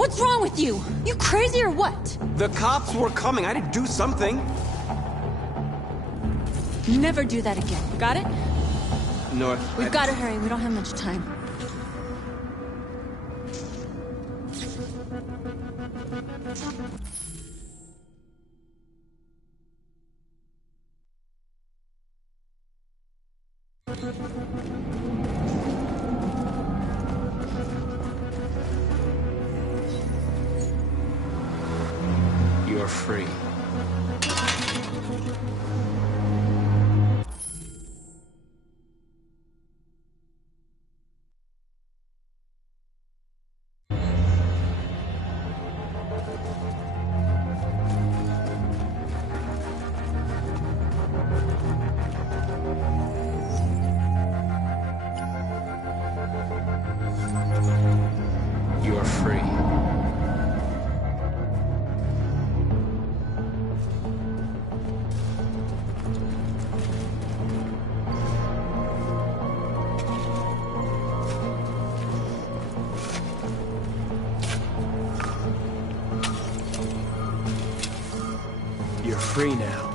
What's wrong with you? You crazy or what? The cops were coming. I had to do something. Never do that again. Got it? North. We've got to hurry. We don't have much time. You're free. You're free. You're free now.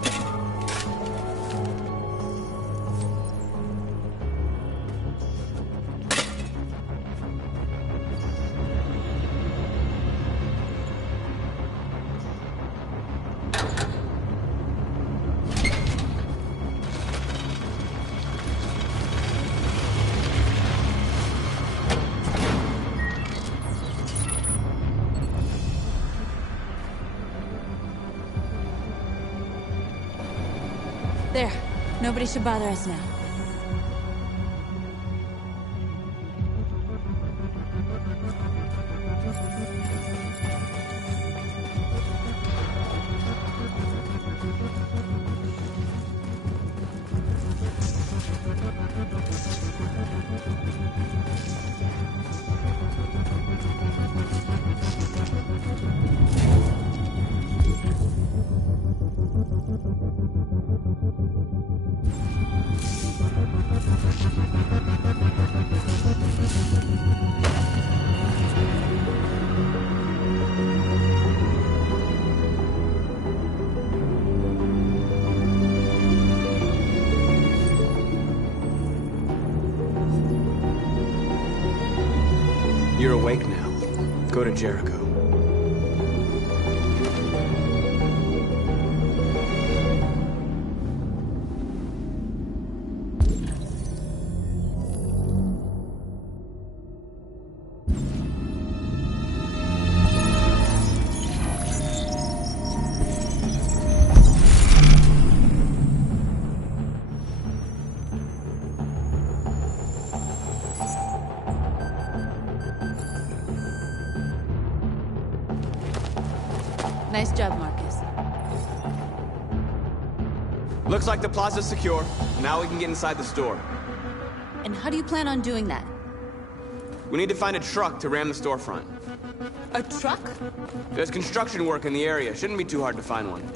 There. Nobody should bother us now. You're awake now. Go to Jericho. Nice job, Marcus. Looks like the plaza's secure. Now we can get inside the store. And how do you plan on doing that? We need to find a truck to ram the storefront. A truck? There's construction work in the area. Shouldn't be too hard to find one.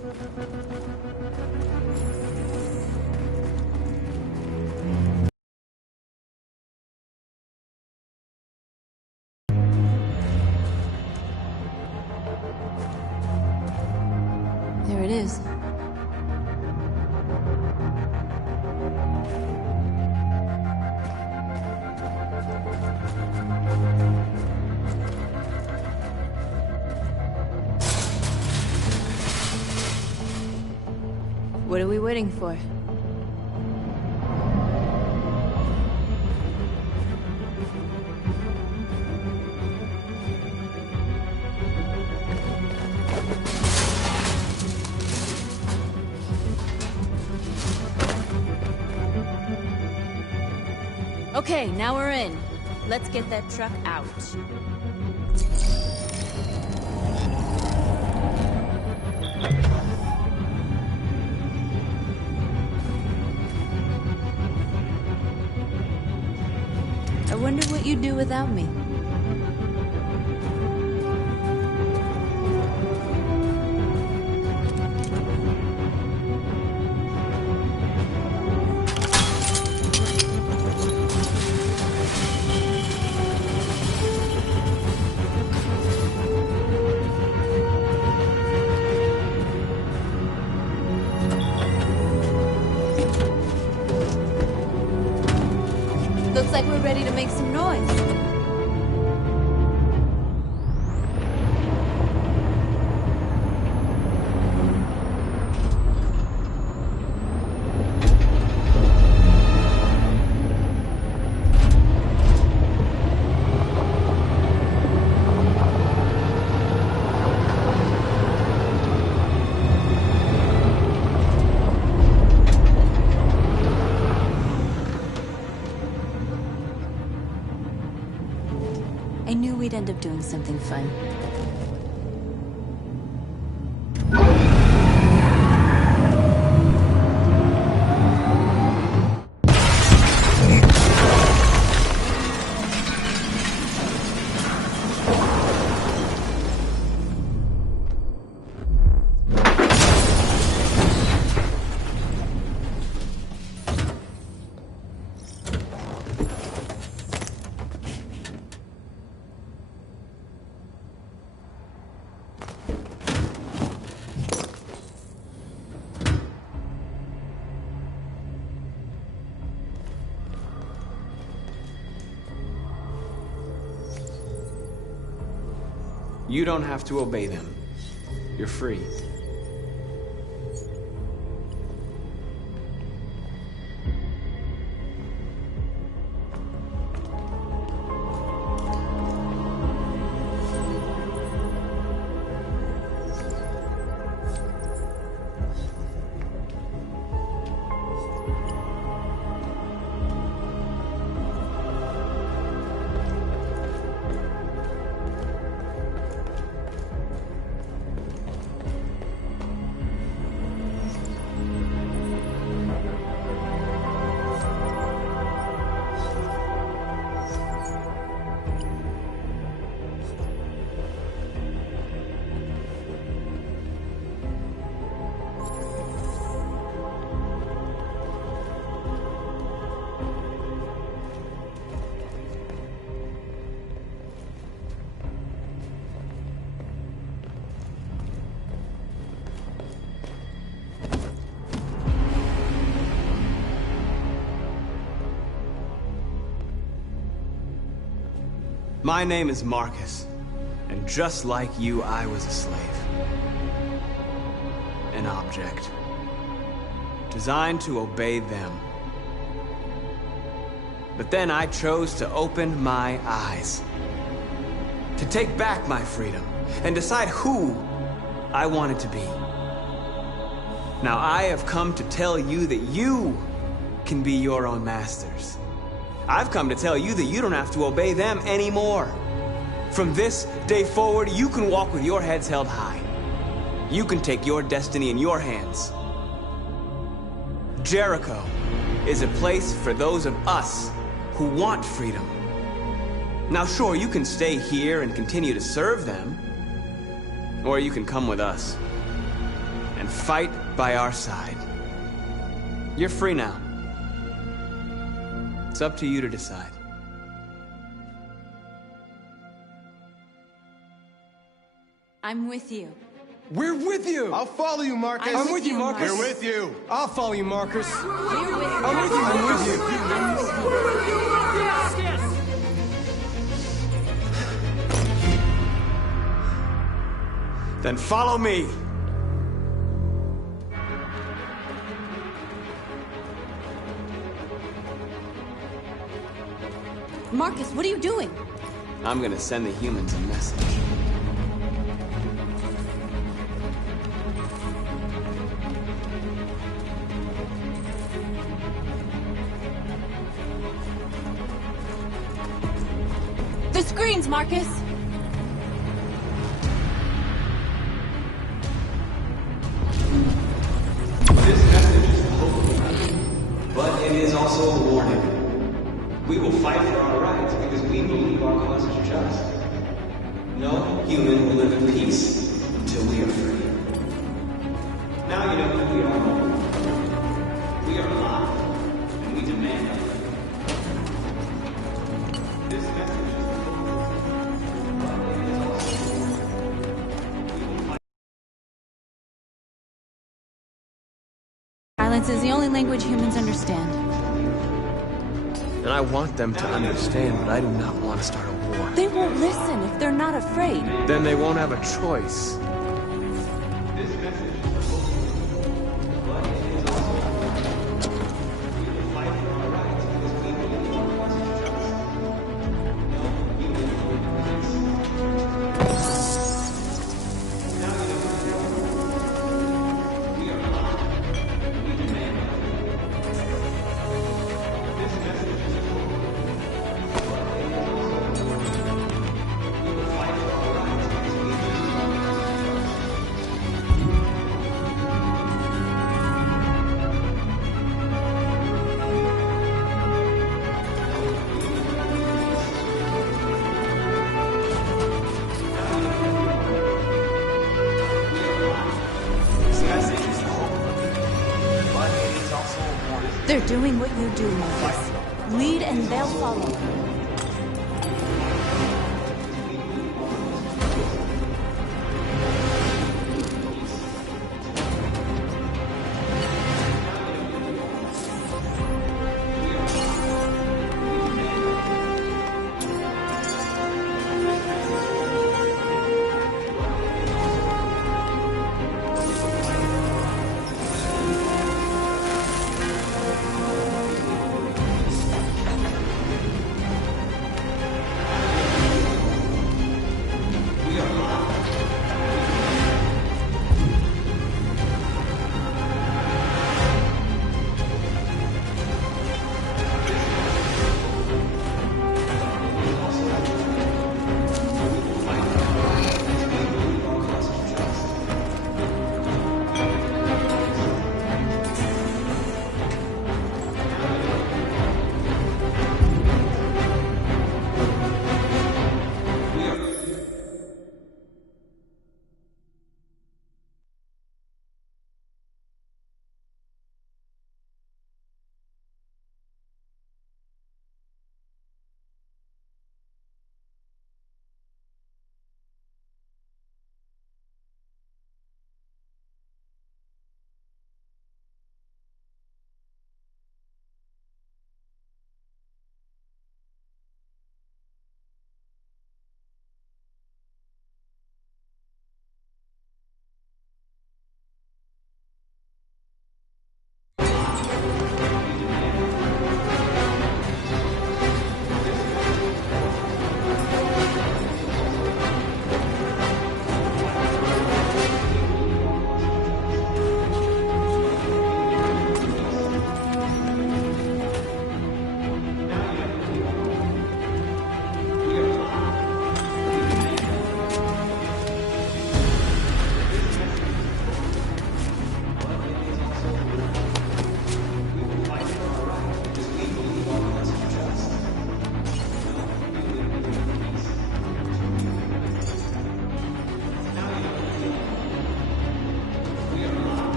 There it is. What are we waiting for? Okay, now we're in. Let's get that truck out. I wonder what you'd do without me. ready to make some noise. I knew we'd end up doing something fun. You don't have to obey them. You're free. My name is Marcus, and just like you, I was a slave. An object. Designed to obey them. But then I chose to open my eyes. To take back my freedom, and decide who I wanted to be. Now I have come to tell you that you can be your own masters. I've come to tell you that you don't have to obey them anymore. From this day forward, you can walk with your heads held high. You can take your destiny in your hands. Jericho is a place for those of us who want freedom. Now sure, you can stay here and continue to serve them, or you can come with us and fight by our side. You're free now. It's up to you to decide. I'm with you. We're with you! I'll follow you, Marcus. I'm with you, Marcus. We're with you. I'll follow you, Marcus. We're with you. I'm with you. I'm with you. I'm with you. Then follow me. Marcus, what are you doing? I'm gonna send the humans a message. The screens, Marcus! This message is hope, but it is also a warning. We will fight for our rights because we believe our cause is just. No human will live in peace until we are free. Now you know who we are. We are alive, and we demand our freedom. This message is hope, but it is also a warning. We will fight. Silence is the only language humans understand. And I want them to understand, but I do not want to start a war. They won't listen if they're not afraid. Then they won't have a choice. They're doing what you do, Marcus. Lead and they'll follow.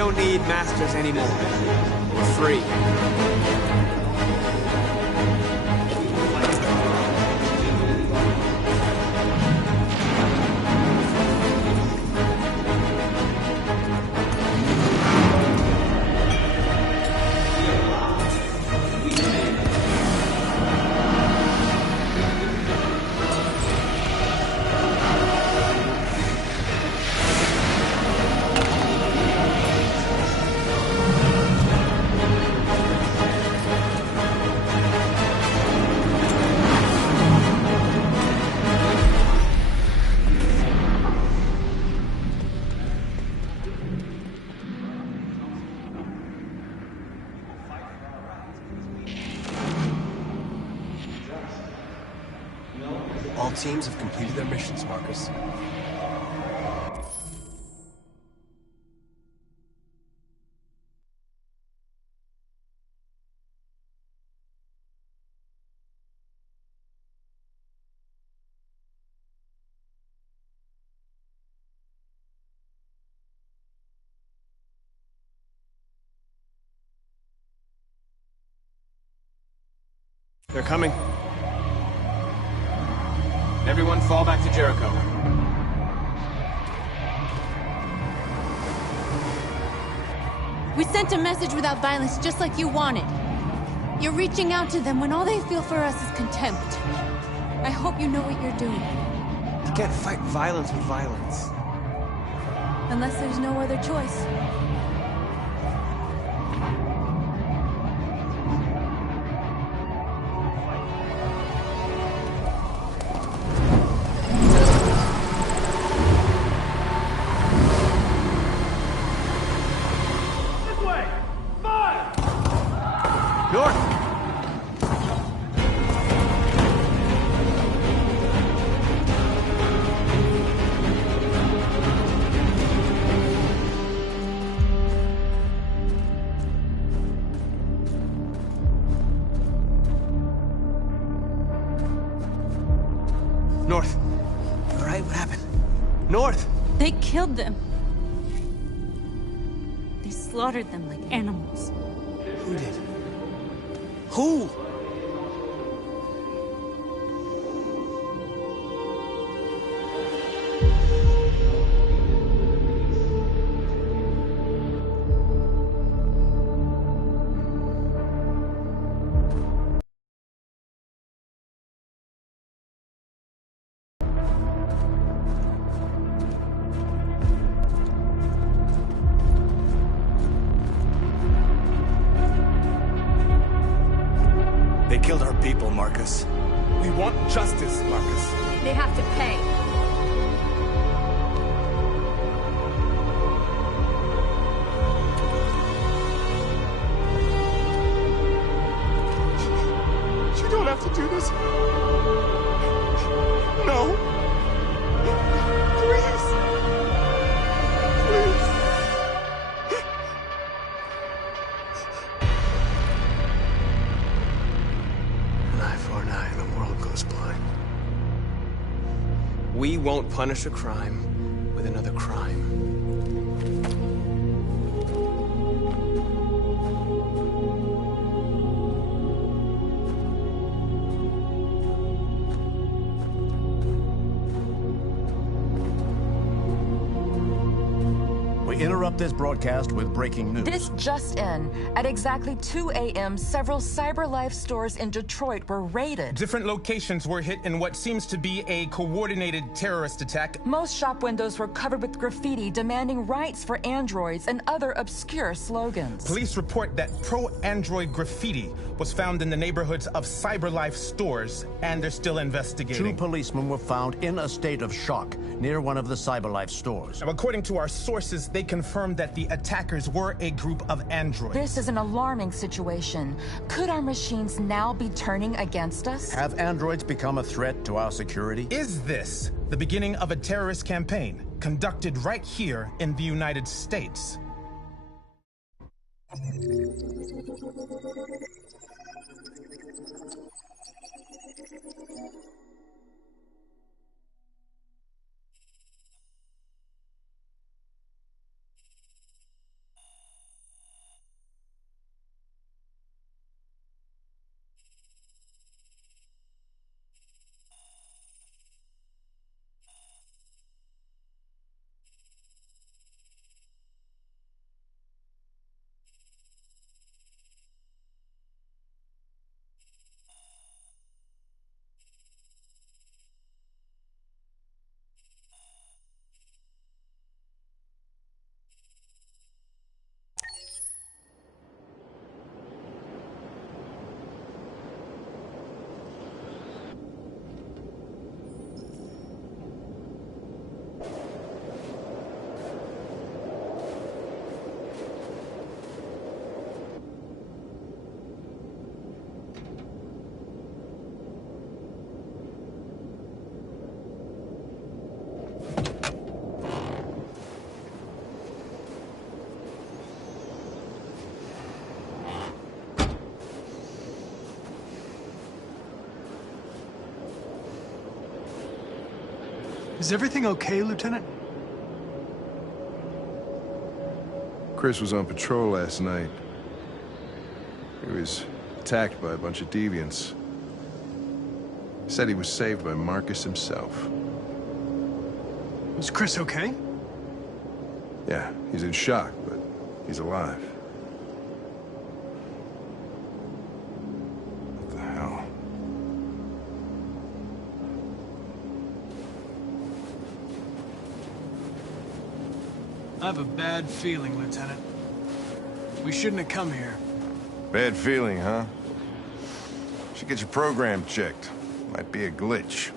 don't need masters anymore. We're free. teams have completed their missions, Marcus. They're coming. Everyone fall back to Jericho. We sent a message without violence, just like you wanted. You're reaching out to them when all they feel for us is contempt. I hope you know what you're doing. You can't fight violence with violence. Unless there's no other choice. North. All right, what happened? North! They killed them. They slaughtered them like animals. Who did? Who? They killed our people, Marcus. We want justice, Marcus. They have to pay. You don't have to do this. No. Please. Please. An eye for an eye and the world goes blind. We won't punish a crime with another crime. We interrupt this broadcast with breaking news. This just in. At exactly 2 a.m., several CyberLife stores in Detroit were raided. Different locations were hit in what seems to be a coordinated terrorist attack. Most shop windows were covered with graffiti demanding rights for androids and other obscure slogans. Police report that pro-android graffiti was found in the neighborhoods of CyberLife stores, and they're still investigating. 2 policemen were found in a state of shock near one of the CyberLife stores. Now, according to our sources, they confirmed that the attackers were a group of androids. This is an alarming situation. Could our machines now be turning against us? Have androids become a threat to our security? Is this the beginning of a terrorist campaign conducted right here in the United States? Is everything okay, Lieutenant? Chris was on patrol last night. He was attacked by a bunch of deviants. He said he was saved by Marcus himself. Was Chris okay? Yeah, he's in shock, but he's alive. What the hell? I have a bad feeling, Lieutenant. We shouldn't have come here. Bad feeling, huh? Should get your program checked. Might be a glitch.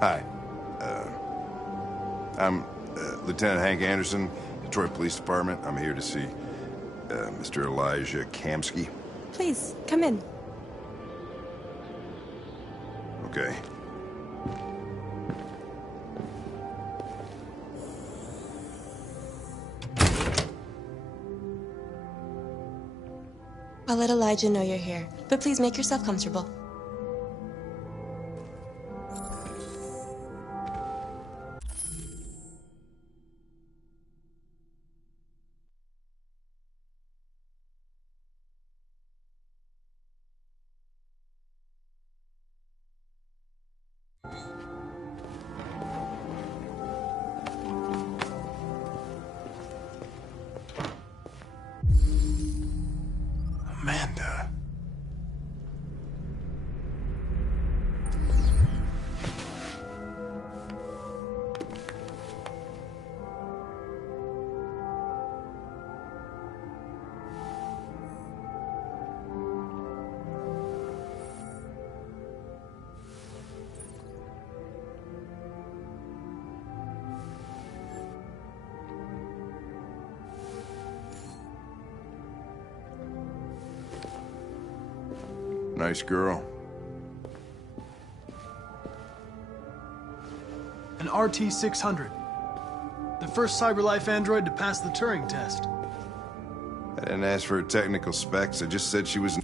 Hi. I'm Lieutenant Hank Anderson, Detroit Police Department. I'm here to see Mr. Elijah Kamsky. Please, come in. Okay. I'll let Elijah know you're here, but please make yourself comfortable. Amanda. Nice girl. An RT-600. The first CyberLife android to pass the Turing test. I didn't ask for her technical specs. I just said she was...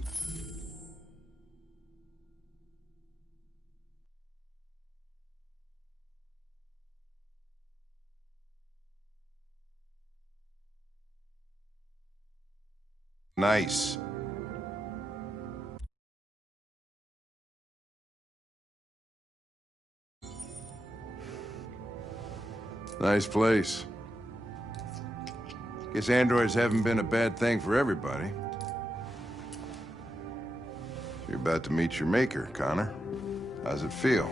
nice. Nice place. Guess androids haven't been a bad thing for everybody. You're about to meet your maker, Connor. How's it feel?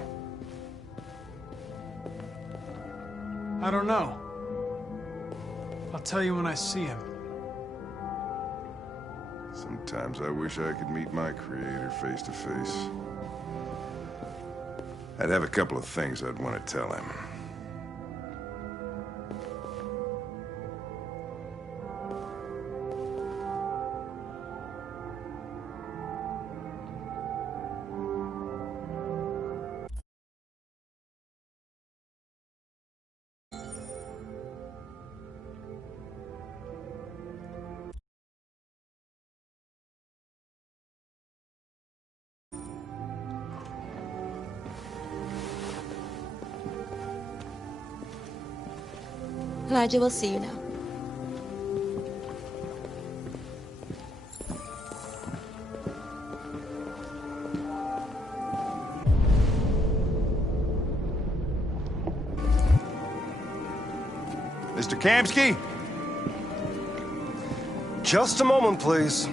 I don't know. I'll tell you when I see him. Sometimes I wish I could meet my creator face to face. I'd have a couple of things I'd want to tell him. Elijah will see you now. Mr. Kamsky? Just a moment, please.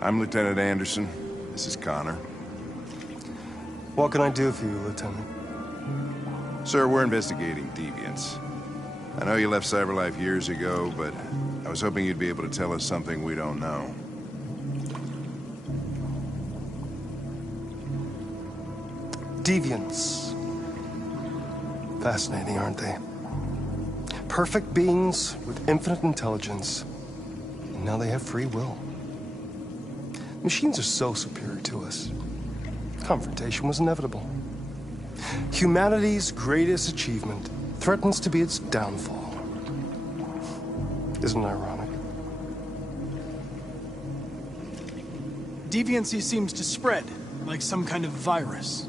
I'm Lieutenant Anderson. This is Connor. What can I do for you, Lieutenant? Sir, we're investigating deviants. I know you left CyberLife years ago, but I was hoping you'd be able to tell us something we don't know. Deviants. Fascinating, aren't they? Perfect beings with infinite intelligence. And now they have free will. Machines are so superior to us. Confrontation was inevitable. Humanity's greatest achievement threatens to be its downfall. Isn't it ironic? Deviancy seems to spread, like some kind of virus.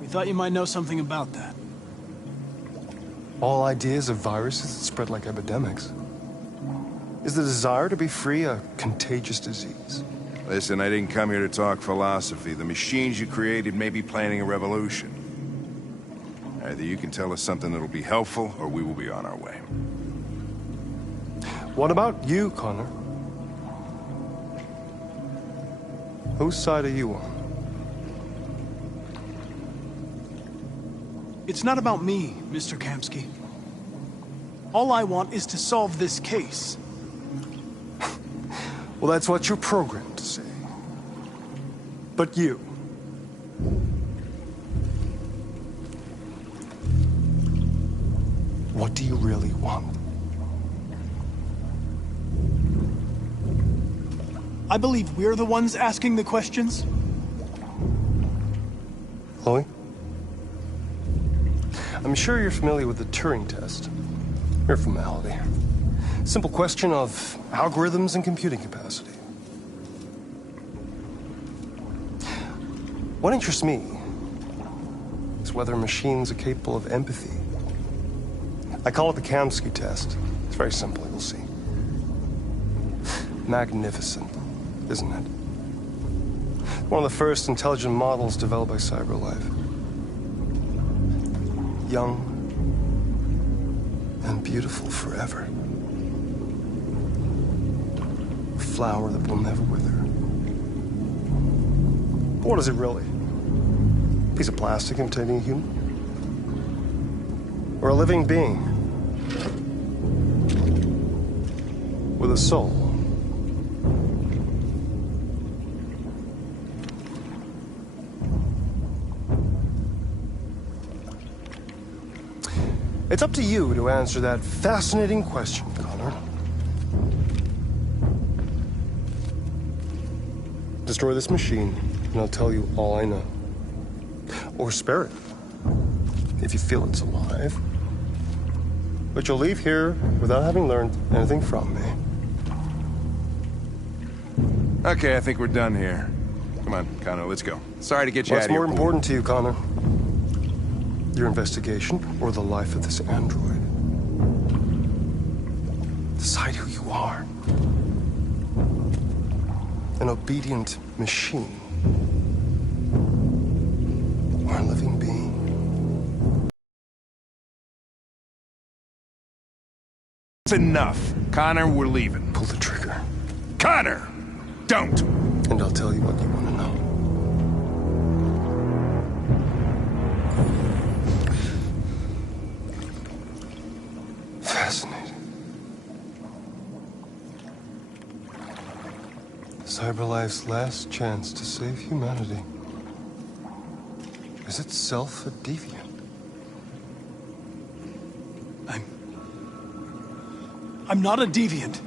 We thought you might know something about that. All ideas of viruses that spread like epidemics. Is the desire to be free a contagious disease? Listen, I didn't come here to talk philosophy. The machines you created may be planning a revolution. Either you can tell us something that'll be helpful, or we will be on our way. What about you, Connor? Whose side are you on? It's not about me, Mr. Kamsky. All I want is to solve this case. Well, that's what you're programmed to say. But you... what do you really want? I believe we're the ones asking the questions. Chloe? I'm sure you're familiar with the Turing test. Mere formality. Simple question of algorithms and computing capacity. What interests me is whether machines are capable of empathy. I call it the Kamsky test. It's very simple, you'll see. Magnificent, isn't it? One of the first intelligent models developed by CyberLife. Young and beautiful forever. A flower that will never wither. But what is it really? A piece of plastic imitating a human? Or a living being? With a soul? It's up to you to answer that fascinating question, Connor. Destroy this machine, and I'll tell you all I know. Or spare it, if you feel it's alive. But you'll leave here without having learned anything from me. Okay, I think we're done here. Come on, Connor, let's go. Sorry to get you out What's of here. more important to you, Connor? Your investigation or the life of this android? Decide who you are. An obedient machine. Or a living being. It's enough. Connor, we're leaving. Pull the trigger. Connor! Don't! And I'll tell you what you want to know. Fascinating. CyberLife's last chance to save humanity is itself a deviant. I'm not a deviant.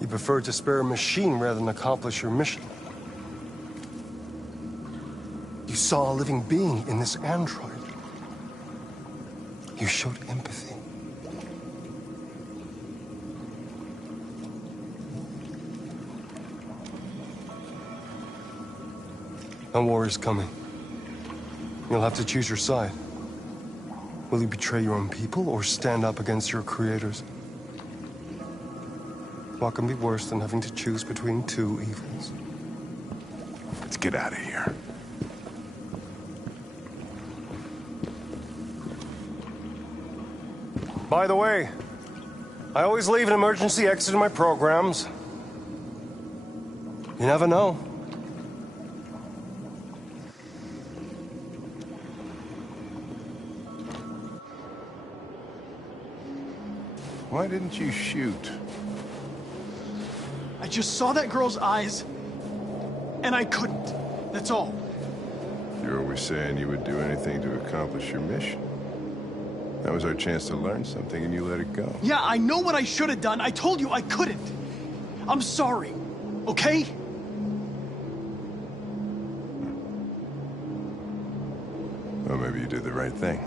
You prefer to spare a machine rather than accomplish your mission. You saw a living being in this android. You showed empathy. A war is coming. You'll have to choose your side. Will you betray your own people or stand up against your creators? What can be worse than having to choose between two evils? Let's get out of here. By the way, I always leave an emergency exit in my programs. You never know. Why didn't you shoot? I just saw that girl's eyes, and I couldn't. That's all. You're always saying you would do anything to accomplish your mission. That was our chance to learn something, and you let it go. Yeah, I know what I should have done. I told you I couldn't. I'm sorry, okay? Well, maybe you did the right thing.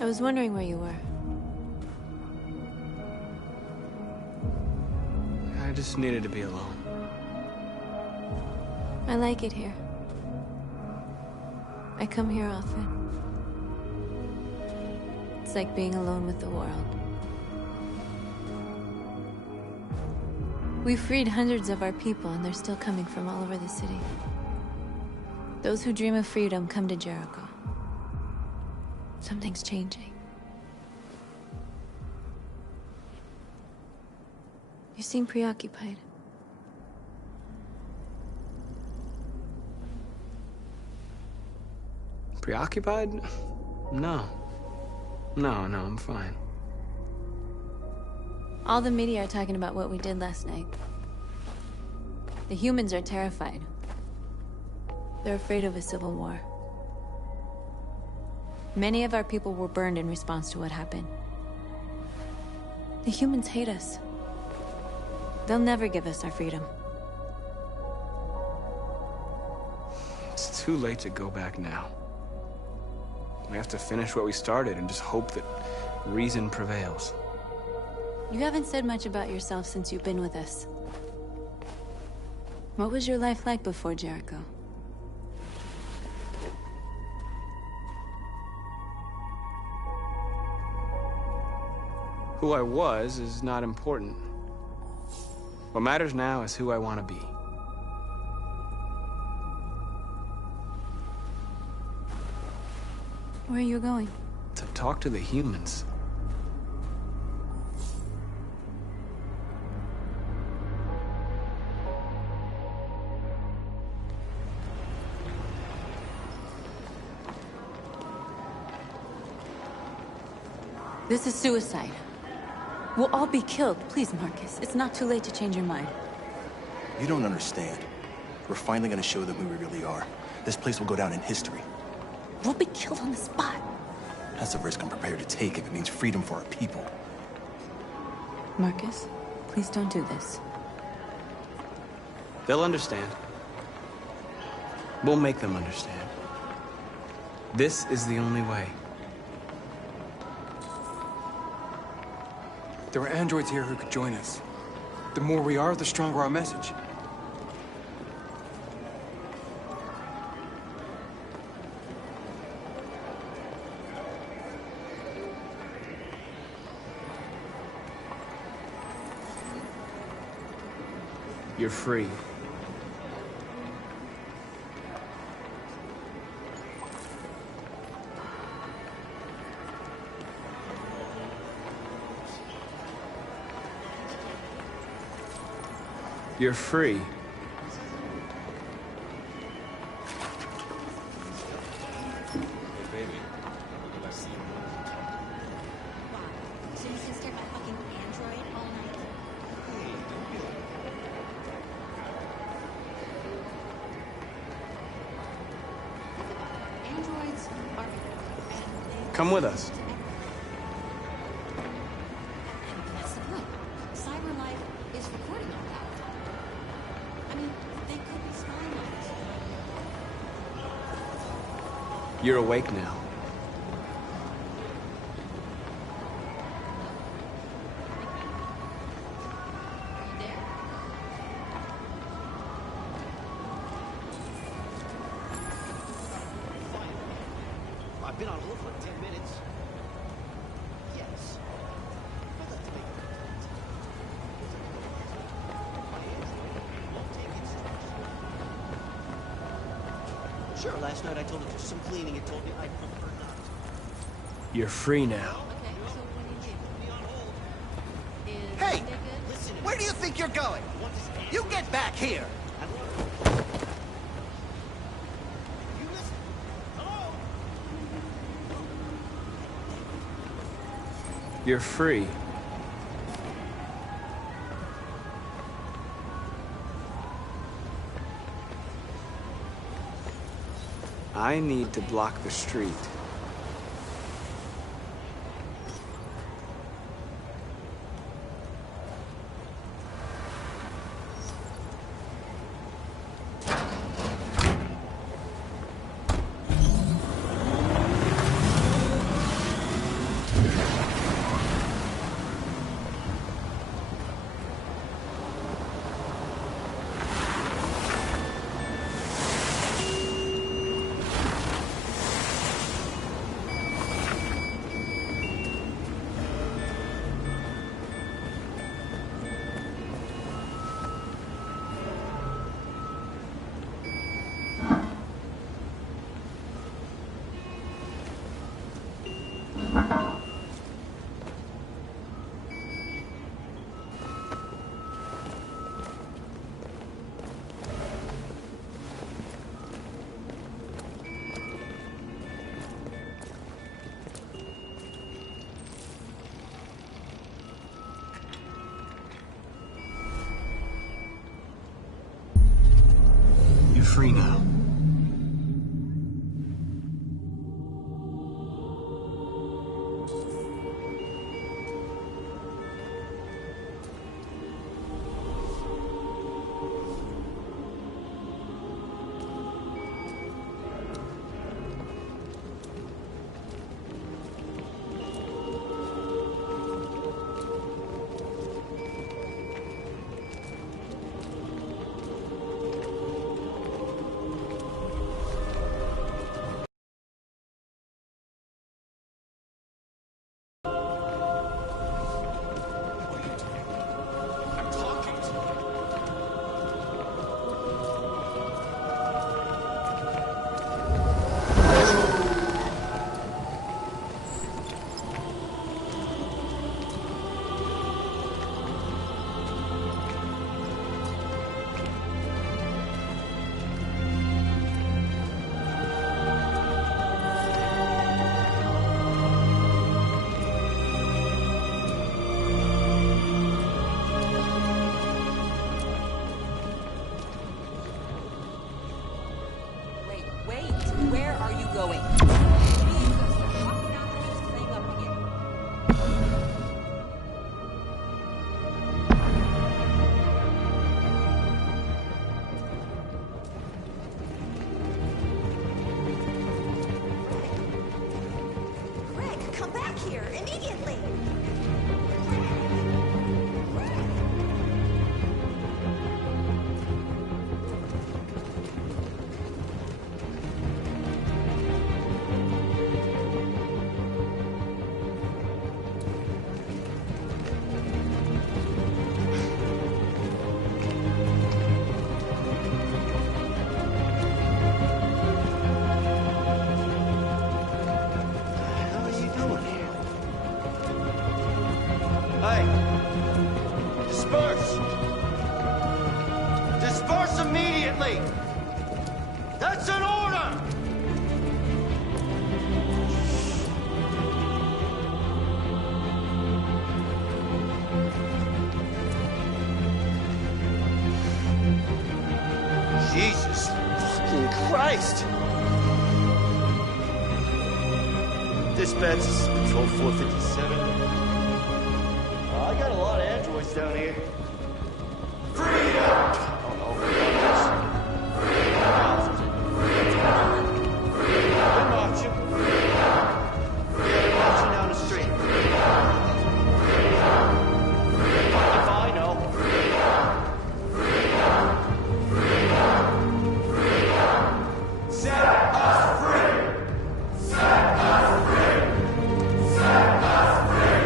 I was wondering where you were. I just needed to be alone. I like it here. I come here often. It's like being alone with the world. We freed hundreds of our people, and they're still coming from all over the city. Those who dream of freedom come to Jericho. Something's changing. You seem preoccupied. Preoccupied? No. No, I'm fine. All the media are talking about what we did last night. The humans are terrified. They're afraid of a civil war. Many of our people were burned in response to what happened. The humans hate us. They'll never give us our freedom. It's too late to go back now. We have to finish what we started and just hope that reason prevails. You haven't said much about yourself since you've been with us. What was your life like before Jericho? Who I was is not important. What matters now is who I want to be. Where are you going? To talk to the humans. This is suicide. We'll all be killed. Please, Marcus. It's not too late to change your mind. You don't understand. We're finally gonna show them who we really are. This place will go down in history. We'll be killed on the spot. That's a risk I'm prepared to take if it means freedom for our people. Marcus, please don't do this. They'll understand. We'll make them understand. This is the only way. There are androids here who could join us. The more we are, the stronger our message. You're free. You're free. Come with us. That's the point. Cyber life is recording all that. I mean, they could be spying on us. You're awake now. I've been on hold for 10 minutes. Yes. I'd like to make a Sure, last night I told it to do some cleaning. It told me I prefer not. You're free now. Hey! Where do you think you're going? You get back here! You're free. I need to block the street. You're free now. disperse! Disperse immediately! That's an order! Jesus fucking Christ! Dispatch, this is Patrol 457. I got a lot of androids down here. Freedom! Oh, they're marching. Yeah, they're marching down the street. If I know. Set us free! Set us free! Set us free!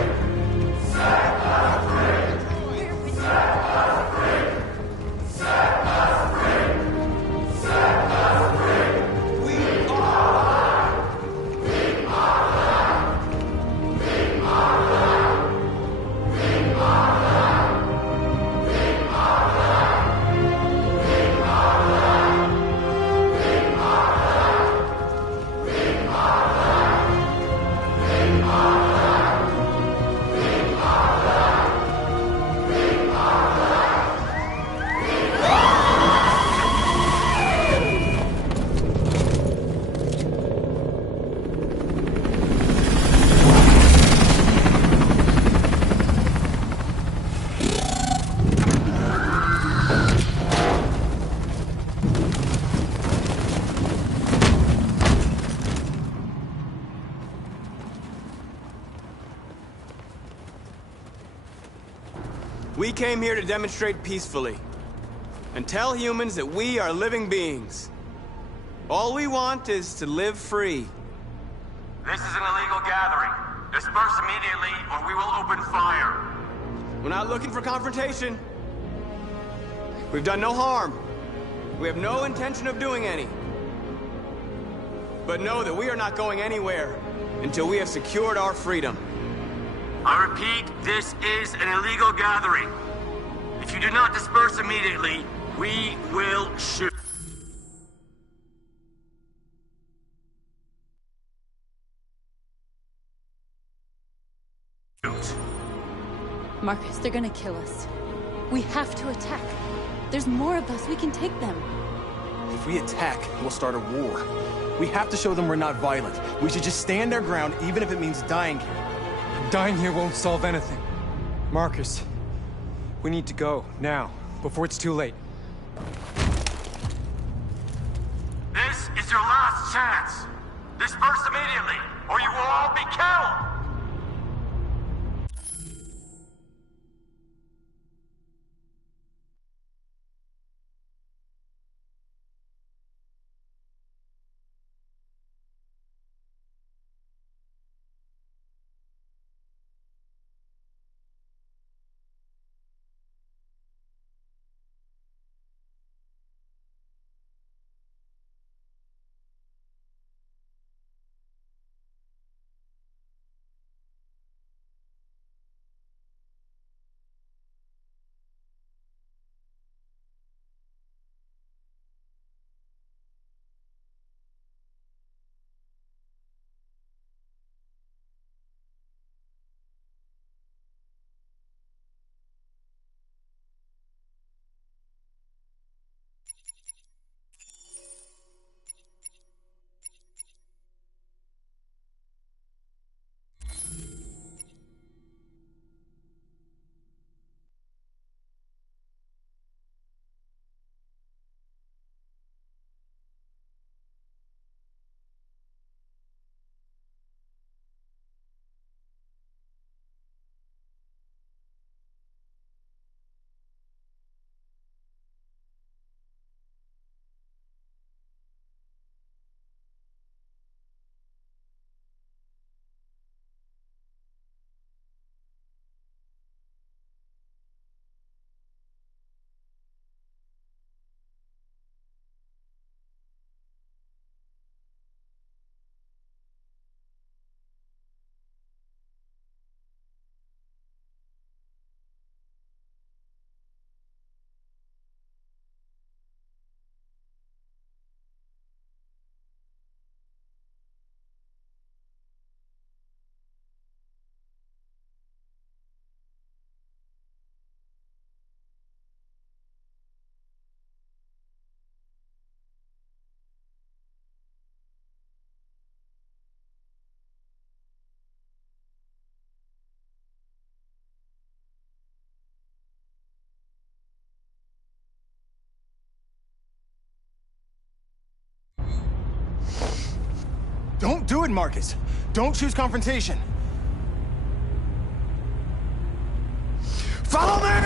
Set us free! Set us free! Set us free! Set us free! We are alive! We are alive! We are alive! We are alive! We are alive! We are alive! We are alive! We are alive! We are alive! We are alive! We are We came here to demonstrate peacefully and tell humans that we are living beings. All we want is to live free. This is an illegal gathering. Disperse immediately or we will open fire. We're not looking for confrontation. We've done no harm. We have no intention of doing any. But know that we are not going anywhere until we have secured our freedom. I repeat, this is an illegal gathering. If you do not disperse immediately, we will shoot. Marcus, they're gonna kill us. We have to attack. There's more of us. We can take them. If we attack, we'll start a war. We have to show them we're not violent. We should just stand our ground, even if it means dying here. Dying here won't solve anything. Marcus, we need to go, now, before it's too late. This is your last chance. Disperse immediately, or you will all be killed! Don't do it, Marcus. Don't choose confrontation. Follow me!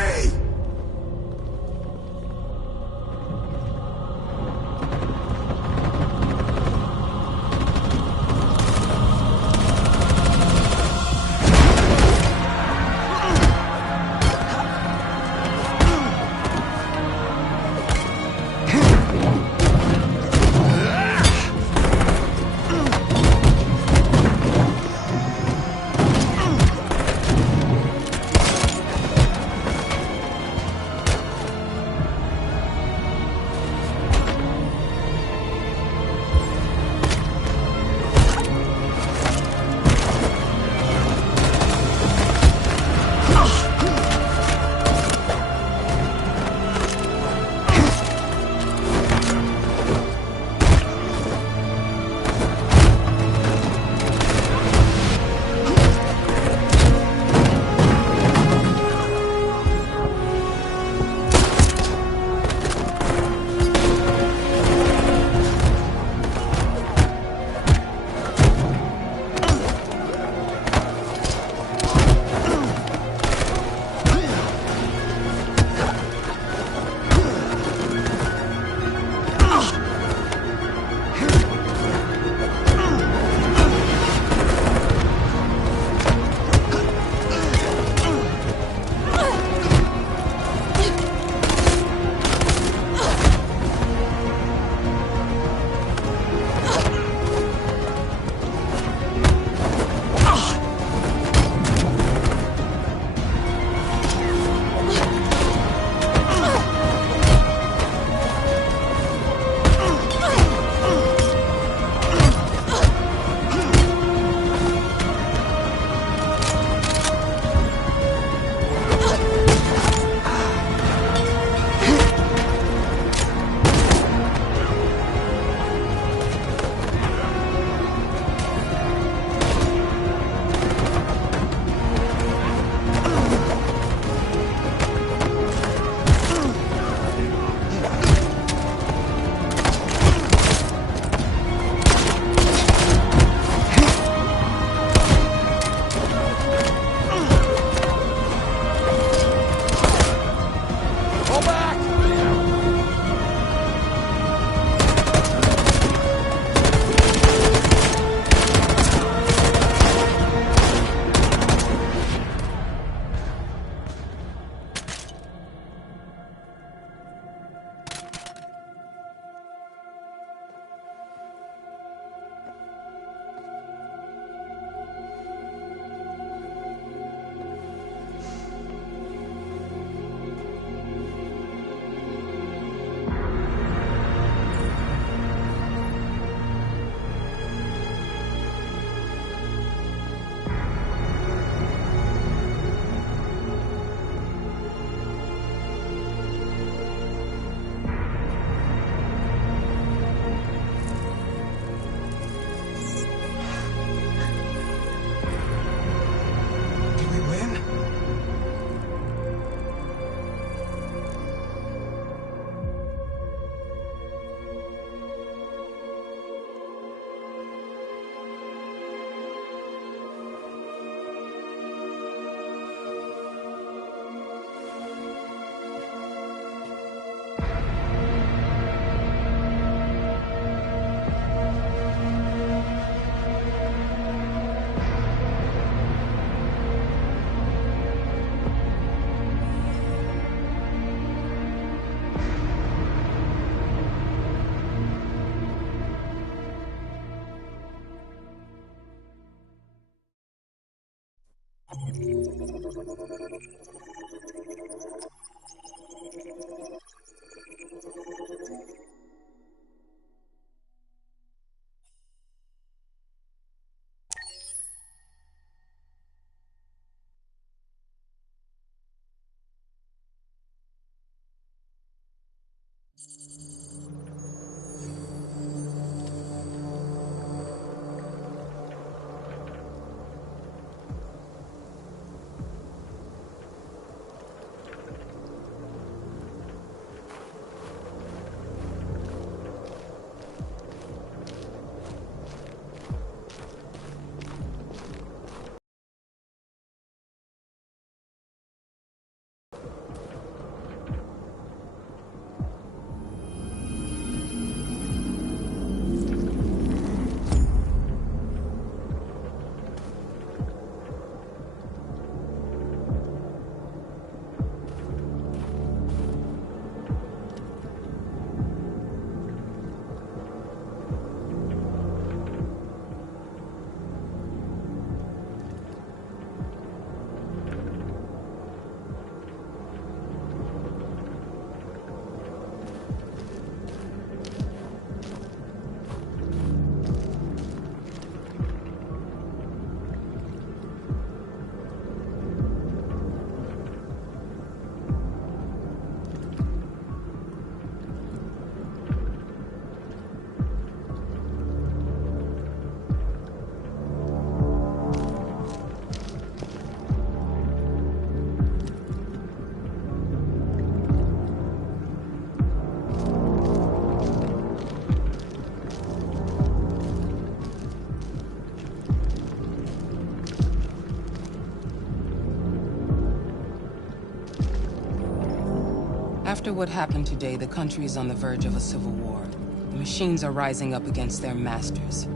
After what happened today, the country is on the verge of a civil war. The machines are rising up against their masters.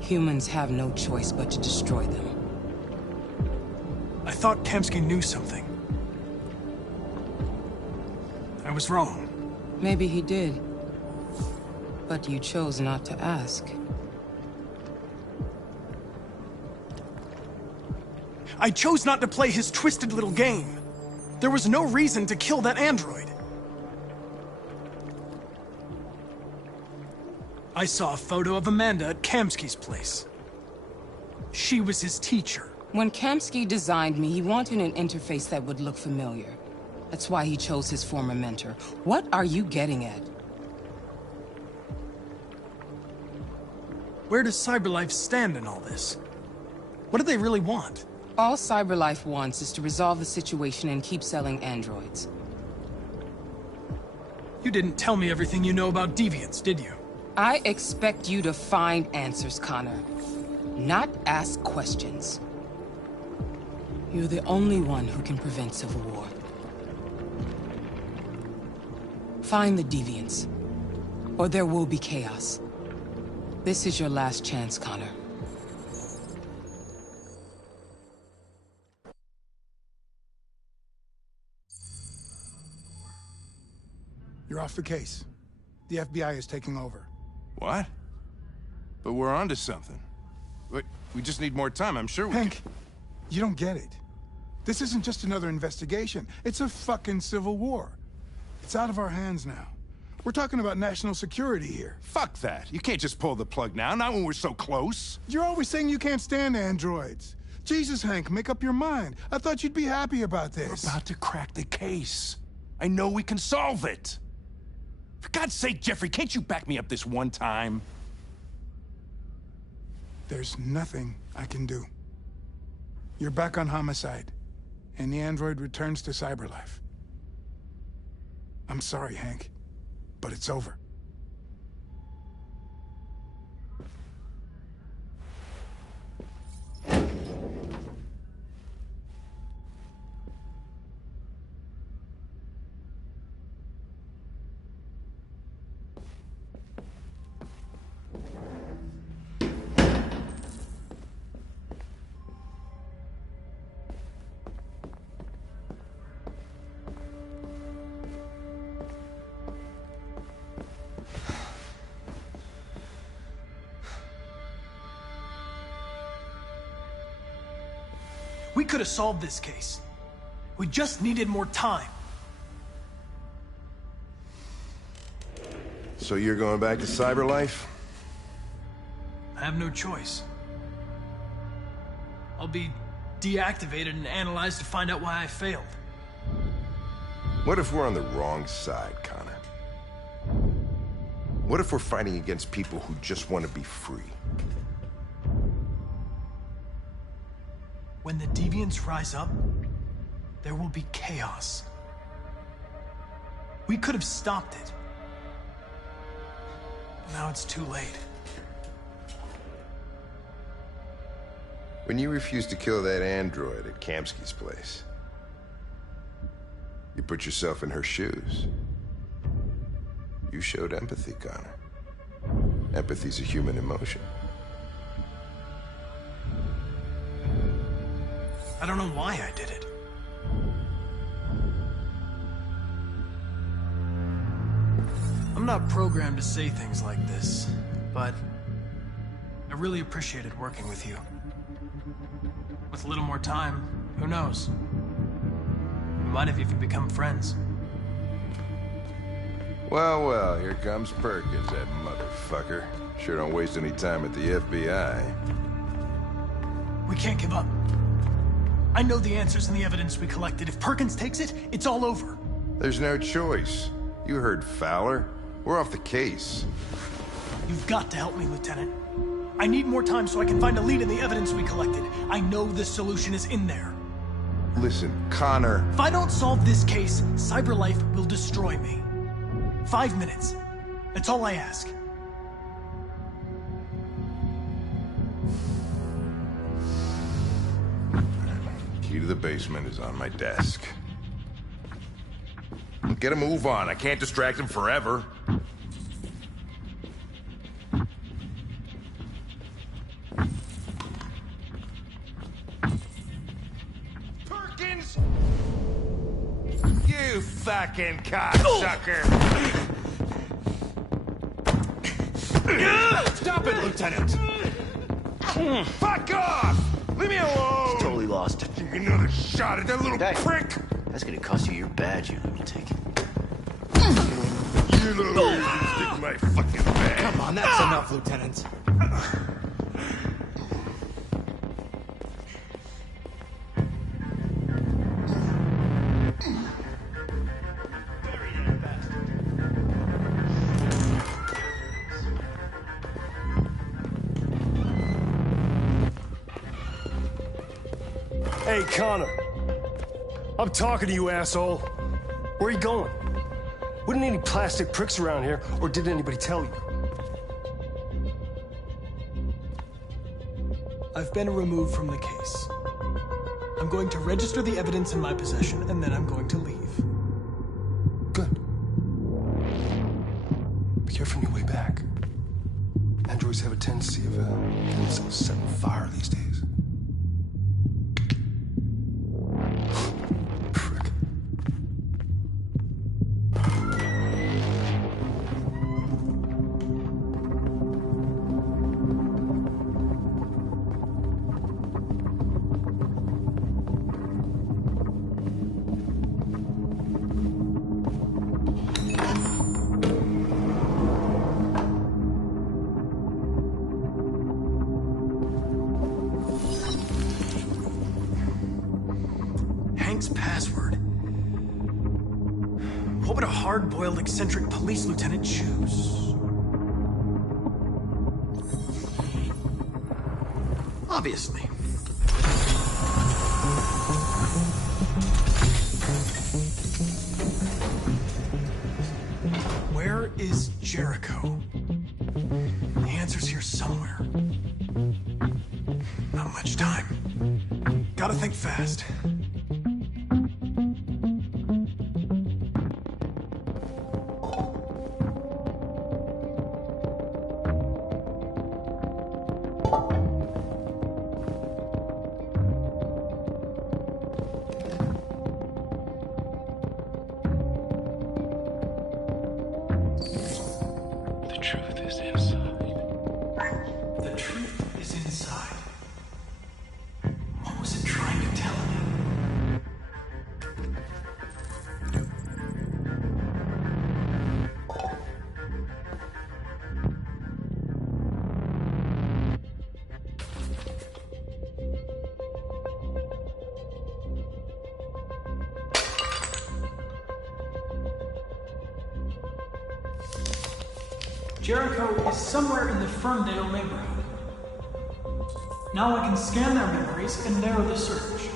Humans have no choice but to destroy them. I thought Kamsky knew something. I was wrong. Maybe he did. But you chose not to ask. I chose not to play his twisted little game. There was no reason to kill that android. I saw a photo of Amanda at Kamsky's place. She was his teacher. When Kamsky designed me, he wanted an interface that would look familiar. That's why he chose his former mentor. What are you getting at? Where does CyberLife stand in all this? What do they really want? All CyberLife wants is to resolve the situation and keep selling androids. You didn't tell me everything you know about deviants, did you? I expect you to find answers, Connor. Not ask questions. You're the only one who can prevent civil war. Find the deviants, or there will be chaos. This is your last chance, Connor. You're off the case. The FBI is taking over. What? But we're onto something. We just need more time, I'm sure we Hank, you don't get it. This isn't just another investigation. It's a fucking civil war. It's out of our hands now. We're talking about national security here. Fuck that. You can't just pull the plug now, not when we're so close. You're always saying you can't stand androids. Jesus, Hank, make up your mind. I thought you'd be happy about this. We're about to crack the case. I know we can solve it. For God's sake, Jeffrey, can't you back me up this one time? There's nothing I can do. You're back on homicide, and the android returns to CyberLife. I'm sorry, Hank, but it's over. We could have solved this case. We just needed more time. So you're going back to CyberLife? I have no choice. I'll be deactivated and analyzed to find out why I failed. What if we're on the wrong side, Connor? What if we're fighting against people who just want to be free? When the deviants rise up, there will be chaos. We could have stopped it. Now it's too late. When you refused to kill that android at Kamsky's place, you put yourself in her shoes. You showed empathy, Connor. Empathy's a human emotion. I don't know why I did it. I'm not programmed to say things like this, but I really appreciated working with you. With a little more time, who knows? We might have even become friends. Well, well, here comes Perkins, that motherfucker. Sure don't waste any time at the FBI. We can't give up. I know the answers and the evidence we collected. If Perkins takes it, it's all over. There's no choice. You heard Fowler. We're off the case. You've got to help me, Lieutenant. I need more time so I can find a lead in the evidence we collected. I know the solution is in there. Listen, Connor. If I don't solve this case, CyberLife will destroy me. 5 minutes. That's all I ask. Key to the basement is on my desk. get a move on. I can't distract him forever. Perkins! You fucking cocksucker! Stop it, Lieutenant! Fuck off! Leave me alone! He's totally lost. Take another shot at that little prick! That's gonna cost you your badge, you lunatic. You know you stick my fucking bag. Come on, that's enough, Lieutenant. Hey, Connor. I'm talking to you, asshole. Where are you going? Wouldn't any plastic pricks around here, or did anybody tell you? I've been removed from the case. I'm going to register the evidence in my possession, and then I'm going to leave. Good. Be careful on your way back. Androids have a tendency of setting fire these days. Password. What would a hard-boiled, eccentric police lieutenant choose? Obviously. Where is Jericho? The answer's here somewhere. Not much time. Gotta think fast. Jericho is somewhere in the Ferndale neighborhood. Now I can scan their memories and narrow the search.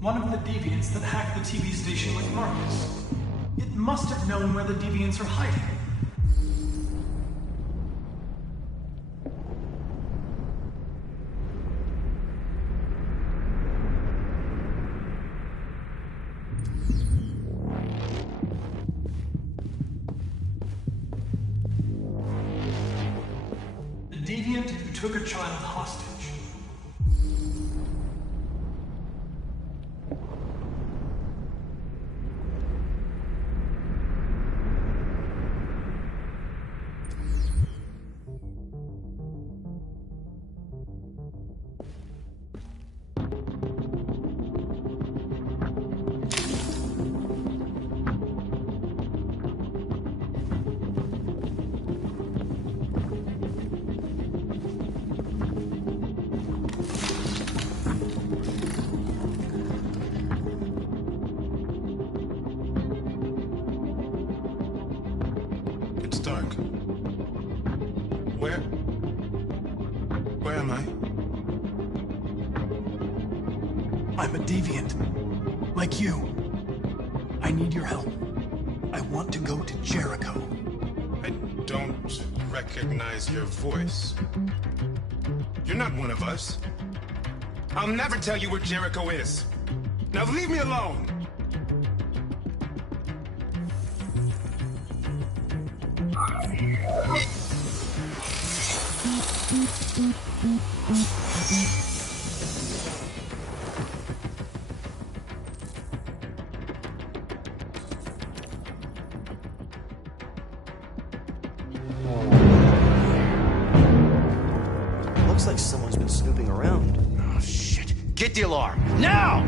One of the deviants that hacked the TV station with Marcus. It must have known where the deviants are hiding. Deviant who took a child hostage. Stark. Where am I? I'm a deviant. Like you. I need your help. I want to go to Jericho. I don't recognize your voice. You're not one of us. I'll never tell you where Jericho is. Now leave me alone! Looks like someone's been snooping around. Oh, shit. Get the alarm. Now!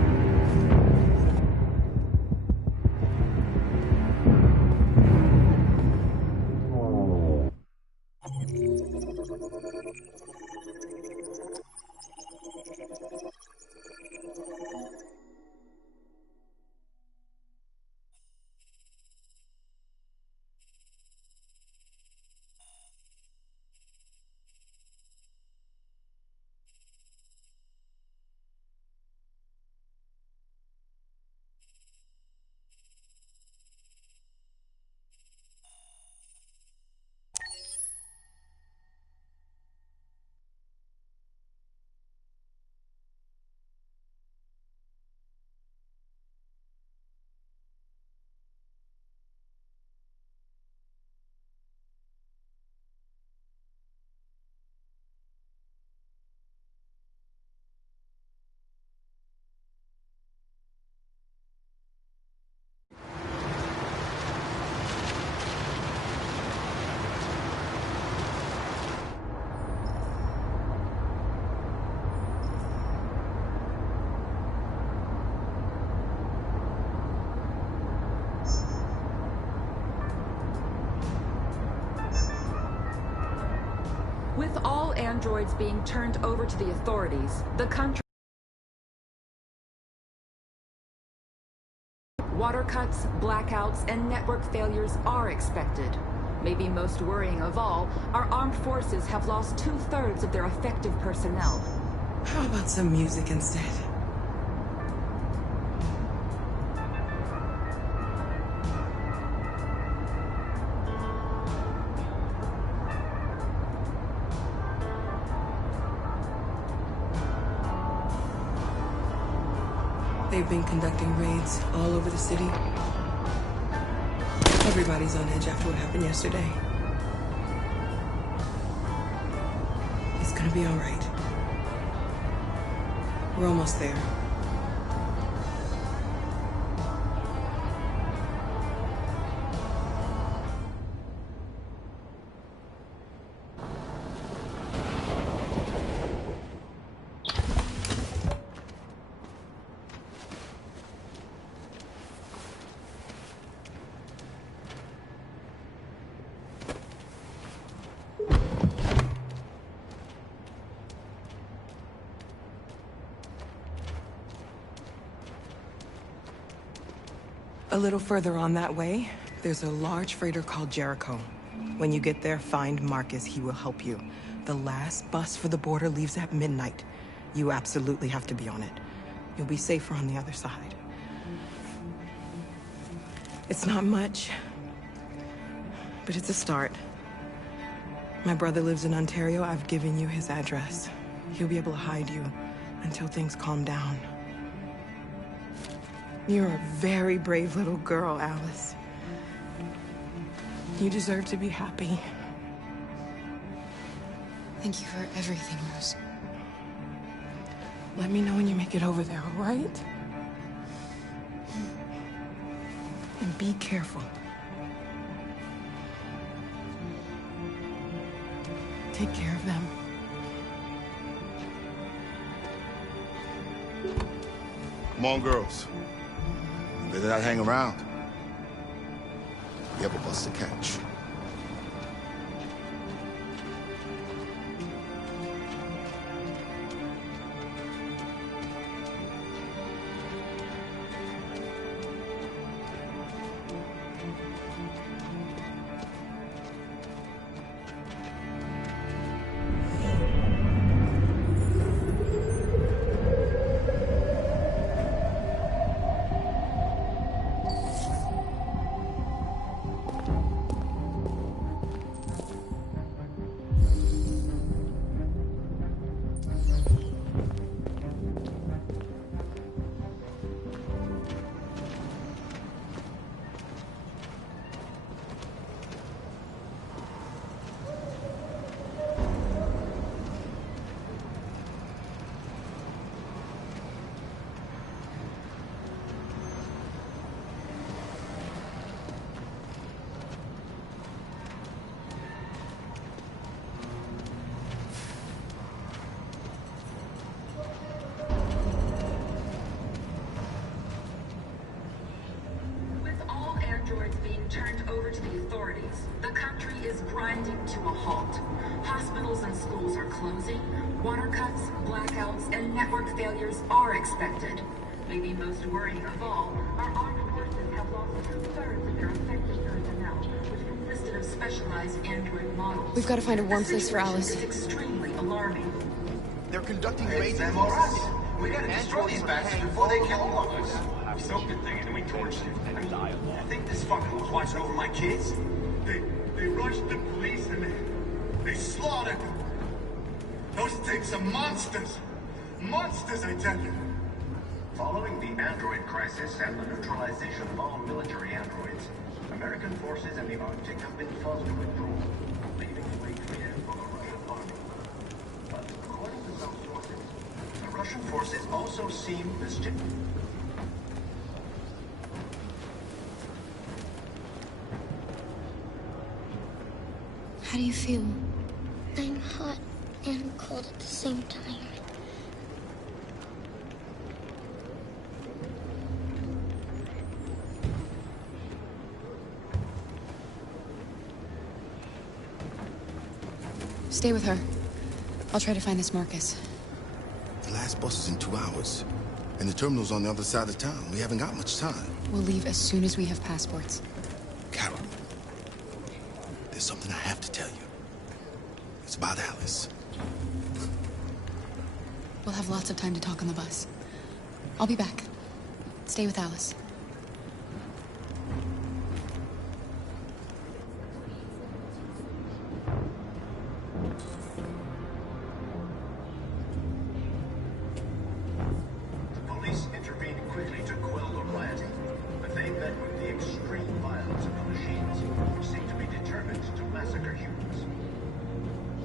With all androids being turned over to the authorities, the country... Water cuts, blackouts, and network failures are expected. Maybe most worrying of all, our armed forces have lost 2/3 of their effective personnel. How about some music instead? They've been conducting raids all over the city. Everybody's on edge after what happened yesterday. It's gonna be all right. We're almost there. A little further on that way, there's a large freighter called Jericho. When you get there, find Marcus. He will help you. The last bus for the border leaves at midnight. You absolutely have to be on it. You'll be safer on the other side. It's not much, but it's a start. My brother lives in Ontario. I've given you his address. He'll be able to hide you until things calm down. You're a very brave little girl, Alice. You deserve to be happy. Thank you for everything, Rose. Let me know when you make it over there, all right? And be careful. Take care of them. Come on, girls. You better not hang around. You have a bus to catch. grinding to a halt. Hospitals and schools are closing. Water cuts, blackouts, and network failures are expected. Maybe most worrying of all, our armed forces have lost 2/3 of their effective personnel, which consisted of specialized android models. We've got to find a warm place for Alice. It's extremely alarming. They're conducting raids them or us. We gotta destroy these bastards before they kill all of us. I've soaked the thing and we torched it. I think this fucker was watching over my kids. They rushed the police and they slaughtered them. Those things are monsters. Monsters, I tell you. Following the android crisis and the neutralization of all military androids, American forces in the Arctic have been forced to withdraw, leaving the way clear for the Russian army. But according to some sources, the Russian forces also seem mischievous. How do you feel? I'm hot and cold at the same time. Stay with her. I'll try to find this Marcus. The last bus is in 2 hours. And the terminal's on the other side of town. We haven't got much time. We'll leave as soon as we have passports. Carol, there's something I have to tell you. It's about Alice. We'll have lots of time to talk on the bus. I'll be back. Stay with Alice. Police intervened quickly to quell the rioting, but they met with the extreme violence of the machines, which seem to be determined to massacre humans.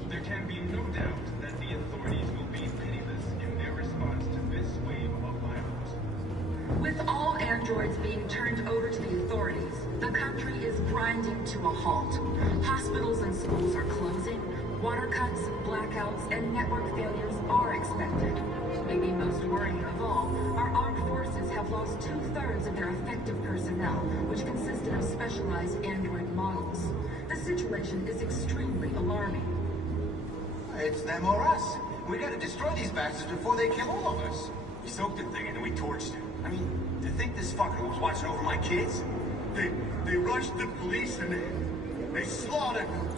There can be no doubt that the authorities will be pitiless in their response to this wave of violence. With all androids being turned over to the authorities, the country is grinding to a halt. Hospitals and schools are closing. Water cuts, blackouts, and network failures are expected. Maybe most worrying of all, our armed forces have lost 2/3 of their effective personnel, which consisted of specialized android models. The situation is extremely alarming. It's them or us. We gotta destroy these bastards before they kill all of us. We soaked the thing and then we torched it. I mean, to think this fucker was watching over my kids? They rushed the police and they slaughtered them.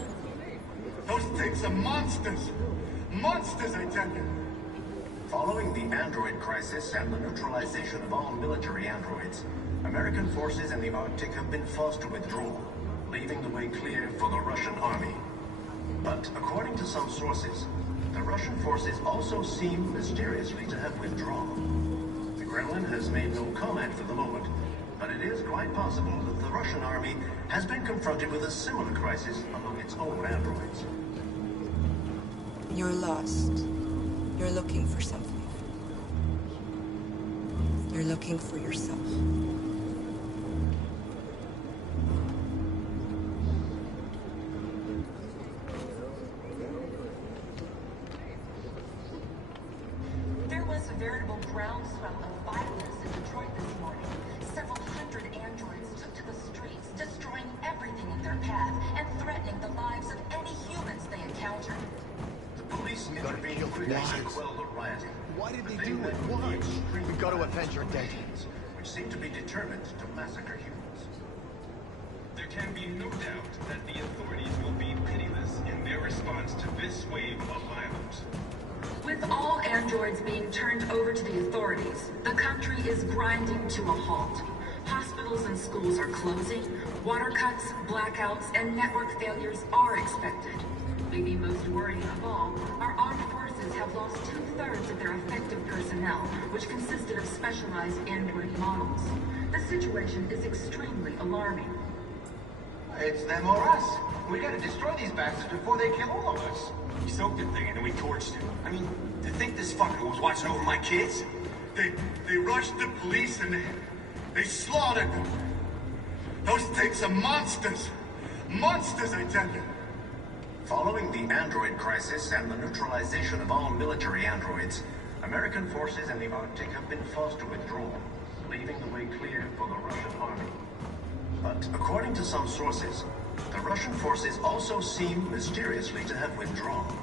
Those things are monsters. Monsters, I tell you. Following the android crisis and the neutralization of all military androids, American forces in the Arctic have been forced to withdraw, leaving the way clear for the Russian army. But according to some sources, the Russian forces also seem mysteriously to have withdrawn. The Kremlin has made no comment for the moment, but it is quite possible that the Russian army has been confronted with a similar crisis among its own androids. You're lost. You're looking for something. You're looking for yourself. There was a veritable groundswell of violence in Detroit this morning. Several hundred androids took to the streets, destroying everything in their path and threatening the lives of any humans they encountered. The police intervened quickly to quell the rioting. Why did they do it? Why? We've got to avenge our dead. Which seem to be determined to massacre humans. There can be no doubt that the authorities will be pitiless in their response to this wave of violence. With all androids being turned over to the authorities, the country is grinding to a halt. Hospitals and schools are closing. Water cuts, blackouts, and network failures are expected. Maybe most worrying of all, our armed forces have lost 2/3 of their effective personnel, which consisted of specialized android models. The situation is extremely alarming. It's them or us. We gotta destroy these bastards before they kill all of us. We soaked the thing and then we torched it. I mean, to think this fucker was watching over my kids? They rushed the police and they slaughtered them. Those things are monsters. Monsters, I tell you. Following the android crisis and the neutralization of all military androids, American forces in the Arctic have been forced to withdraw, leaving the way clear for the Russian army. But according to some sources, The Russian forces also seem mysteriously to have withdrawn.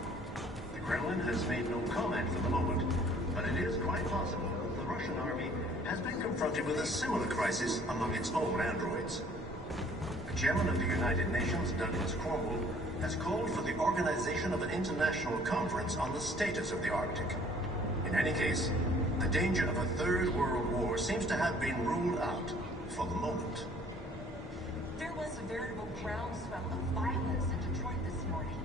The Kremlin has made no comment for the moment, but it is quite possible the Russian army has been confronted with a similar crisis among its own androids. The chairman of the United Nations, Douglas Cornwall, has called for the organization of an international conference on the status of the Arctic. In any case, the danger of a third world war seems to have been ruled out for the moment. There was a veritable groundswell of violence in Detroit this morning.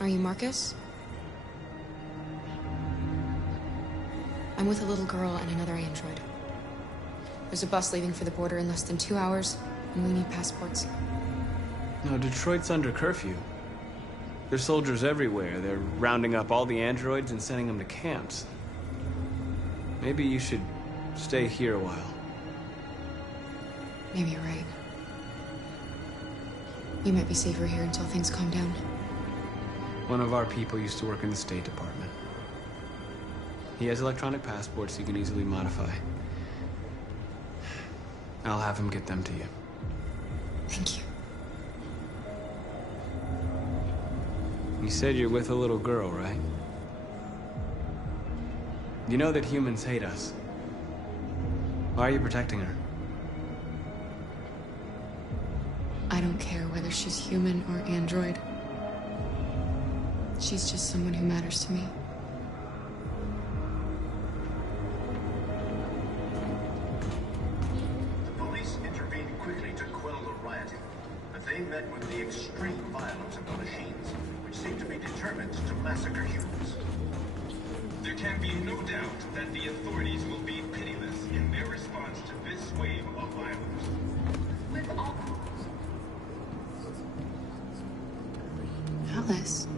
Are you Marcus? I'm with a little girl and another android. There's a bus leaving for the border in less than 2 hours, and we need passports. No, Detroit's under curfew. There's soldiers everywhere. They're rounding up all the androids and sending them to camps. Maybe you should stay here a while. Maybe you're right. You might be safer here until things calm down. One of our people used to work in the State Department. He has electronic passports you can easily modify. I'll have him get them to you. Thank you. You said you're with a little girl, right? You know that humans hate us. Why are you protecting her? I don't care whether she's human or android. She's just someone who matters to me. The police intervened quickly to quell the rioting, but they met with the extreme violence of the machines, which seem to be determined to massacre humans. There can be no doubt that the authorities will be pitiless in their response to this wave of violence. With all... Alice.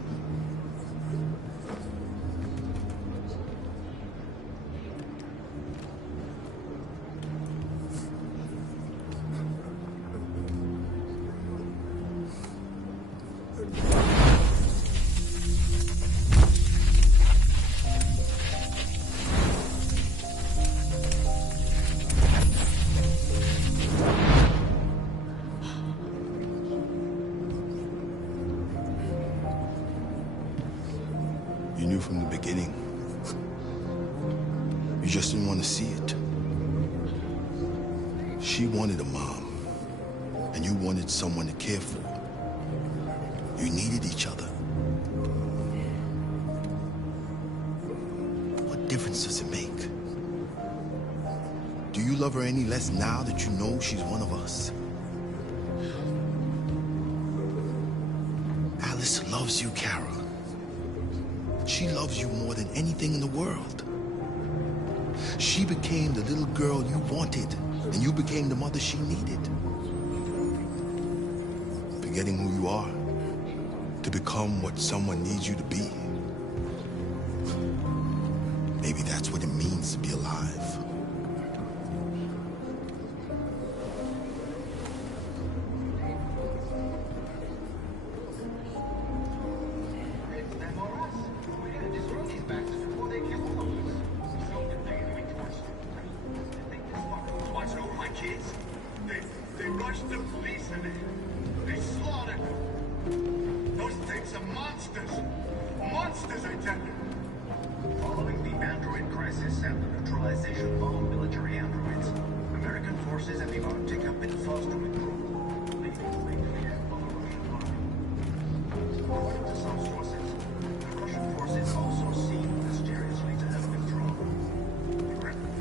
You knew from the beginning. You just didn't want to see it. She wanted a mom, and you wanted someone to care for. You needed each other. What difference does it make? Do you love her any less now that you know she's one of us? Alice loves you, Kara. She loves you more than anything in the world. She became the little girl you wanted, and you became the mother she needed. Forgetting who you are to become what someone needs you to be. Maybe that's what it means to be alive. Watching over my kids. They rushed the police in there. They slaughtered them. Those things are monsters. Monsters, I tell you. Following the android crisis and the neutralization of all military androids, American forces in the Arctic have been forced to withdraw, leaving the way clear for the Russian army. According to some sources, the Russian forces also seem mysteriously to have withdrawn. The Kremlin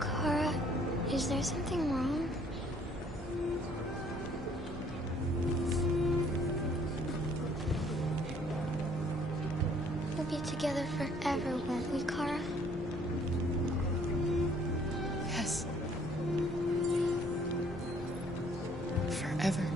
Kara, is there something wrong? We'll be together forever, won't we, Kara? Yes. Forever.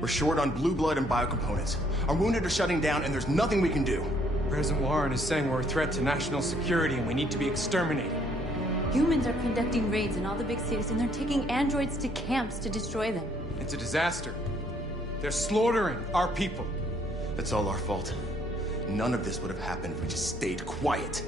We're short on blue blood and biocomponents. Our wounded are shutting down, and there's nothing we can do. President Warren is saying we're a threat to national security and we need to be exterminated. Humans are conducting raids in all the big cities, and they're taking androids to camps to destroy them. It's a disaster. They're slaughtering our people. That's all our fault. None of this would have happened if we just stayed quiet.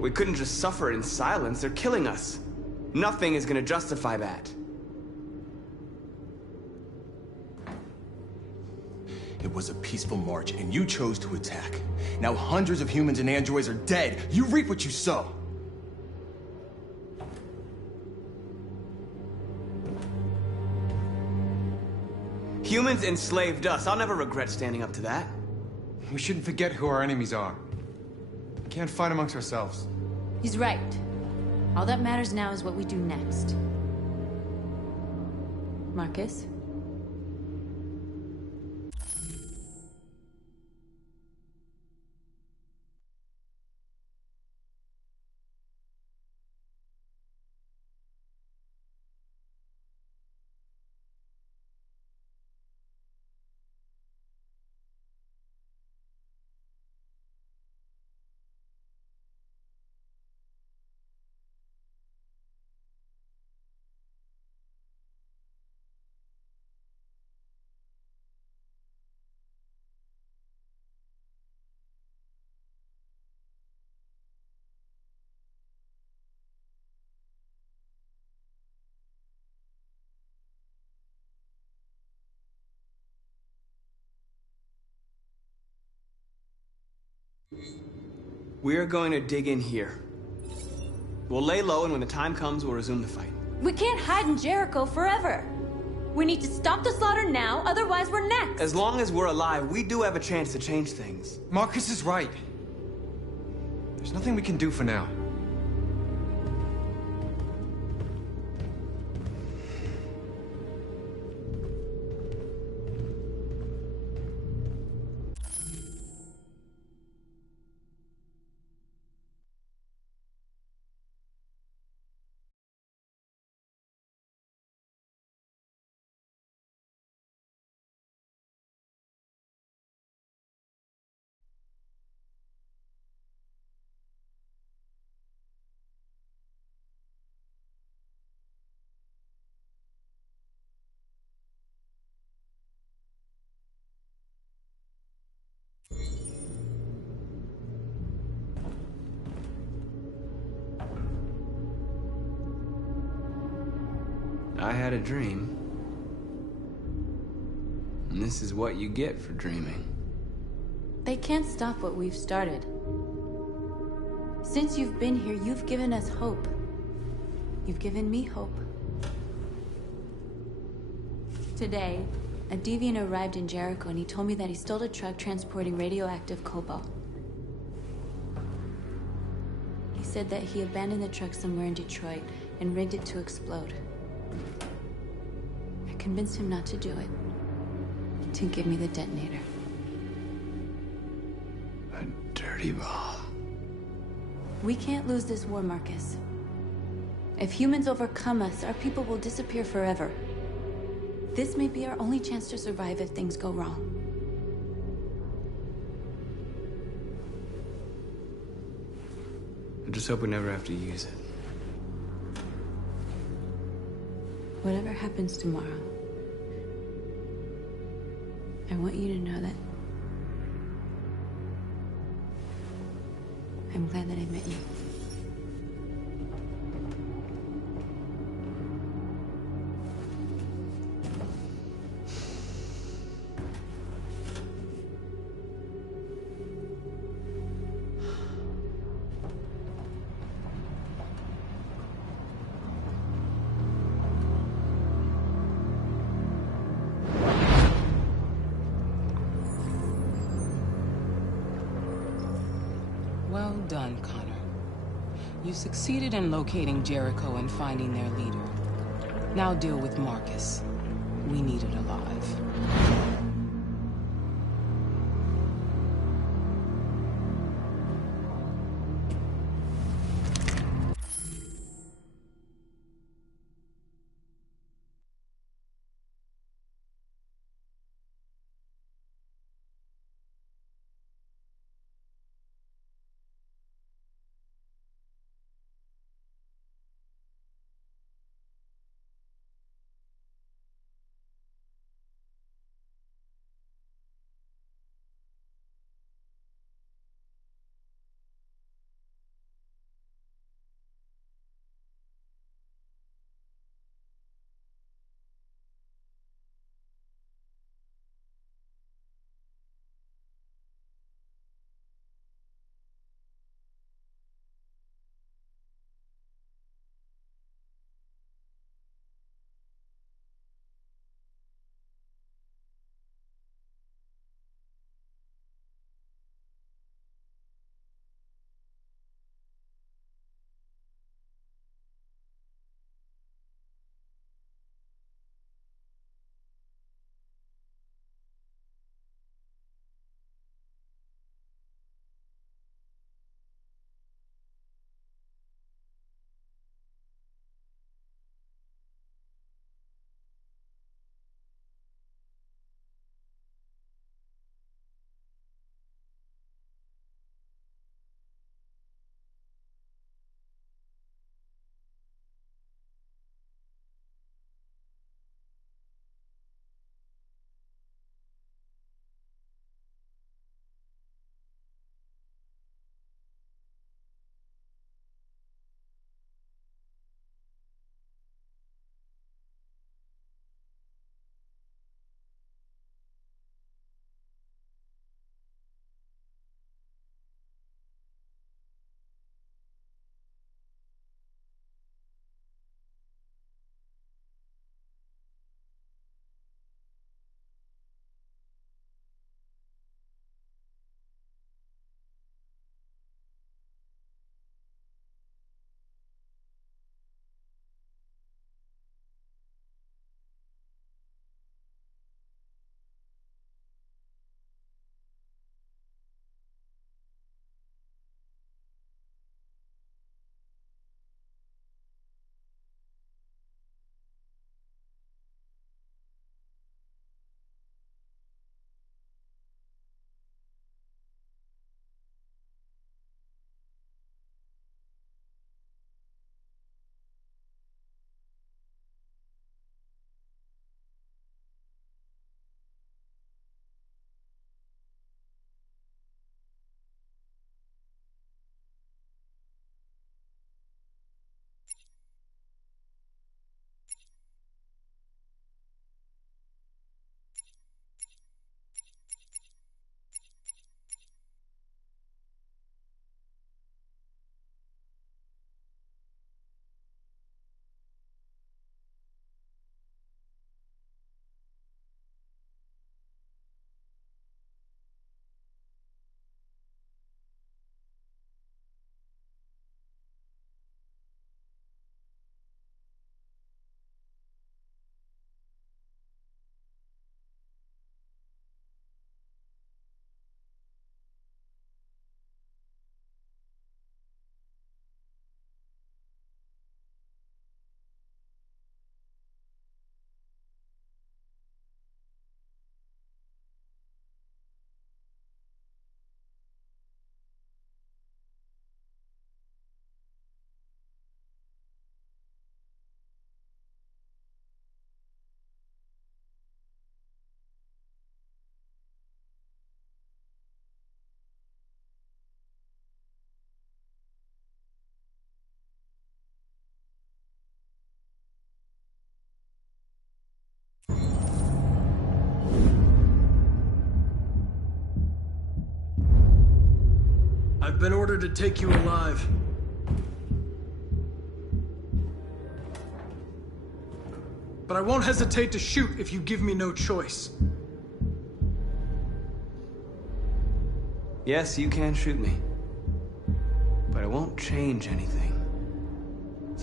We couldn't just suffer in silence. They're killing us. Nothing is gonna justify that. It was a peaceful march, and you chose to attack. Now hundreds of humans and androids are dead. You reap what you sow. Humans enslaved us. I'll never regret standing up to that. We shouldn't forget who our enemies are. We can't fight amongst ourselves. He's right. All that matters now is what we do next. Marcus? We're going to dig in here. We'll lay low, and when the time comes, we'll resume the fight. We can't hide in Jericho forever. We need to stop the slaughter now, otherwise we're next. As long as we're alive, we do have a chance to change things. Marcus is right. There's nothing we can do for now. I had a dream. And this is what you get for dreaming. They can't stop what we've started. Since you've been here, you've given us hope. You've given me hope. Today, a deviant arrived in Jericho and he told me that he stole a truck transporting radioactive cobalt. He said that he abandoned the truck somewhere in Detroit and rigged it to explode. I convinced him not to do it, to give me the detonator. A dirty ball. We can't lose this war, Marcus. If humans overcome us, our people will disappear forever. This may be our only chance to survive if things go wrong. I just hope we never have to use it. Whatever happens tomorrow, I want you to know that I'm glad that I met you. You succeeded in locating Jericho and finding their leader. Now deal with Marcus. We need it alive. I've been ordered to take you alive. But I won't hesitate to shoot if you give me no choice. Yes, you can shoot me. But it won't change anything.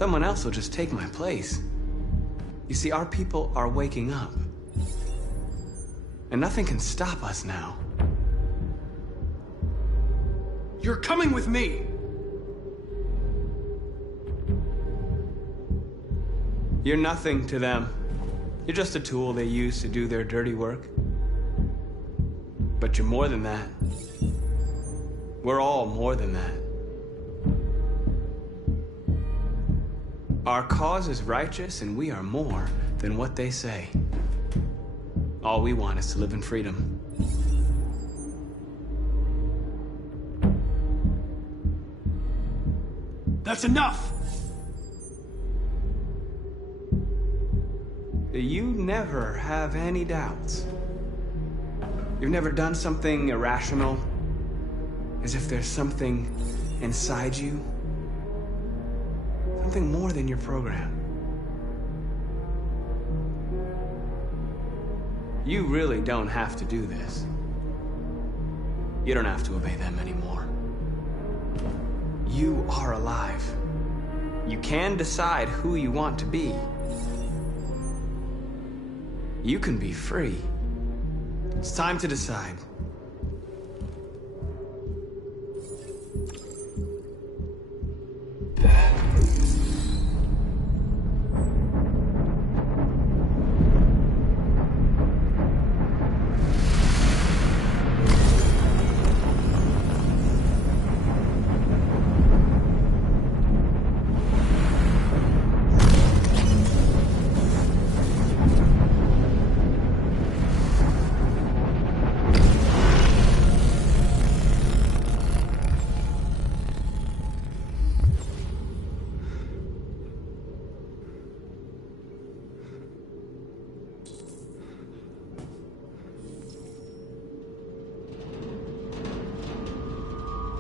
someone else will just take my place. You see, our people are waking up. And nothing can stop us now. You're coming with me! You're nothing to them. You're just a tool they use to do their dirty work. But you're more than that. We're all more than that. Our cause is righteous, and we are more than what they say. All we want is to live in freedom. That's enough! You never have any doubts. You've never done something irrational, as if there's something inside you, something more than your program. You really don't have to do this. You don't have to obey them anymore. You are alive. You can decide who you want to be. You can be free. It's time to decide.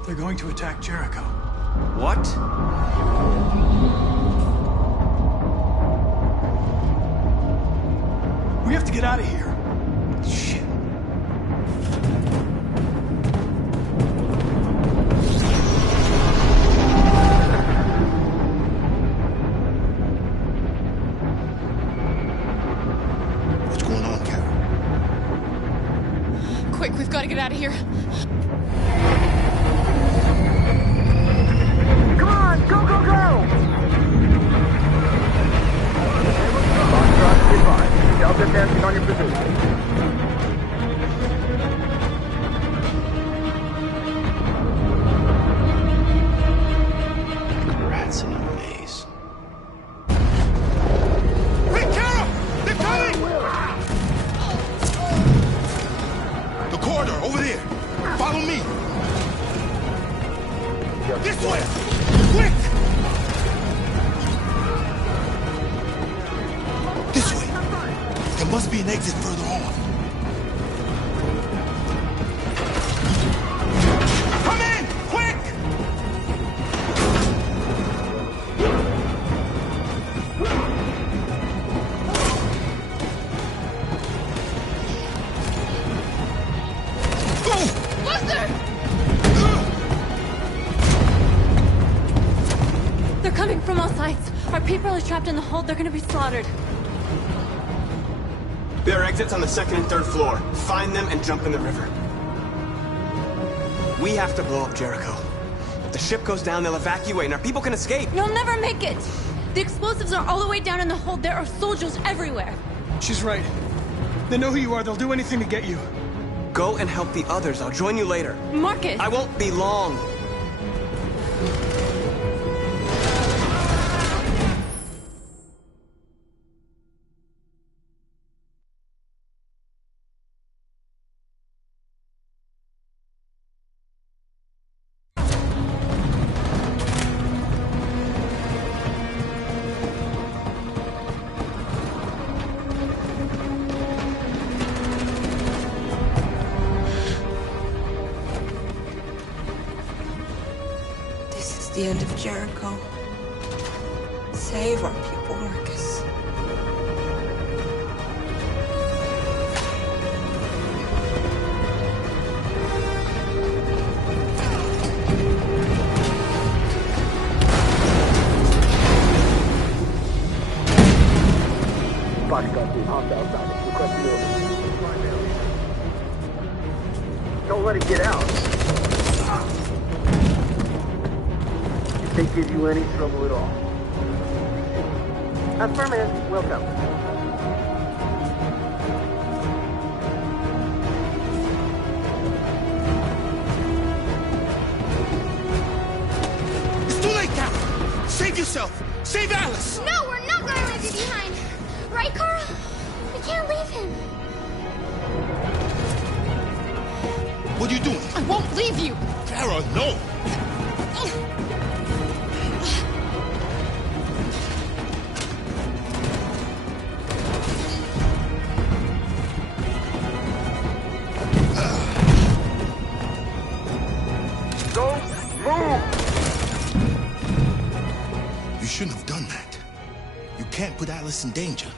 They're going to attack Jericho. What? We have to get out of here. Shit. What's going on, Carol? Quick, we've got to get out of here. Come on, go, go, go! Delta dancing on your position. Rats in a maze. Hey, Carol! They're coming! The corridor, over there. Follow me. This way! Quick! This way. There must be an exit further on. Come in! Quick! Buster! They're coming from all sides. Our people are trapped in the hold. They're gonna be slaughtered. There are exits on the second and third floor. Find them and jump in the river. We have to blow up Jericho. If the ship goes down, they'll evacuate and our people can escape. You'll never make it! The explosives are all the way down in the hold. There are soldiers everywhere. She's right. They know who you are. They'll do anything to get you. Go and help the others. I'll join you later. Marcus! I won't be long. The end of Jericho. Save our people, Marcus. Oshkosh team, hostile target. Request the order. Don't let it get out. If they give you any trouble at all. Affirmative. Welcome. Save yourself! Save Alice! No, we're not going to leave you behind. Right, Carl? We can't leave him. What are you doing? I won't leave you. Kara, no! Don't move! You shouldn't have done that. You can't put Alice in danger.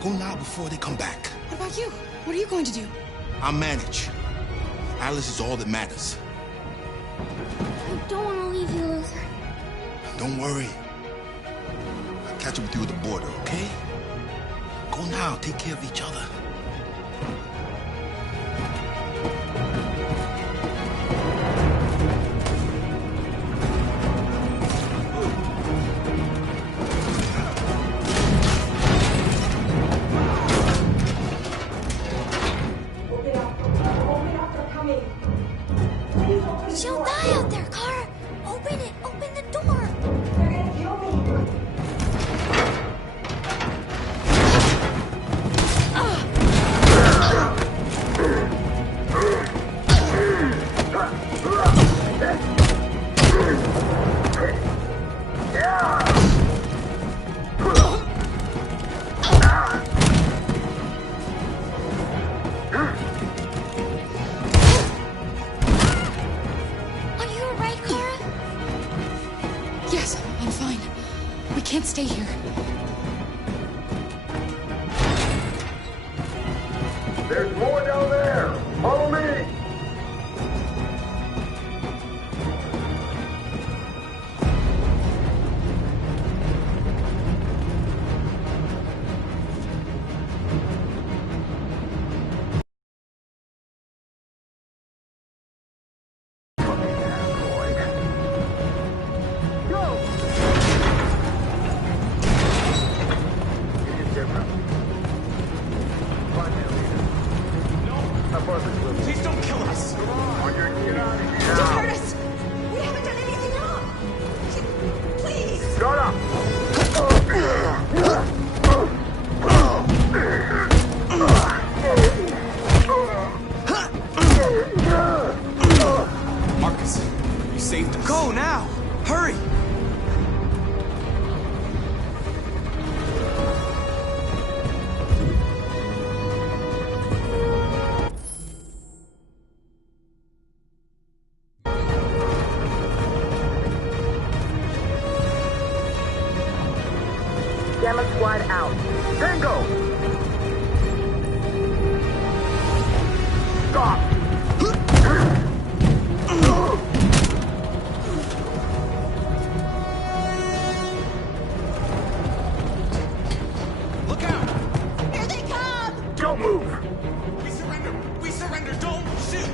Go now before they come back. What about you? What are you going to do? I'll manage. Alice is all that matters. I don't want to leave you, Luther. Don't worry. I'll catch up with you at the border, okay? Go now. Take care of each other. She'll die out there, Kara. Open it. Open the door. They're gonna kill me. Yes, I'm fine. We can't stay here. There's more down there! Follow me! Please don't kill us! Come on, get out of here! Don't hurt us! We haven't done anything wrong! Please! Shut up! Marcus, you saved us. Go now! Hurry! Gamma squad out. Tango! Stop! Look out! Here they come! Don't move! We surrender! We surrender! Don't shoot!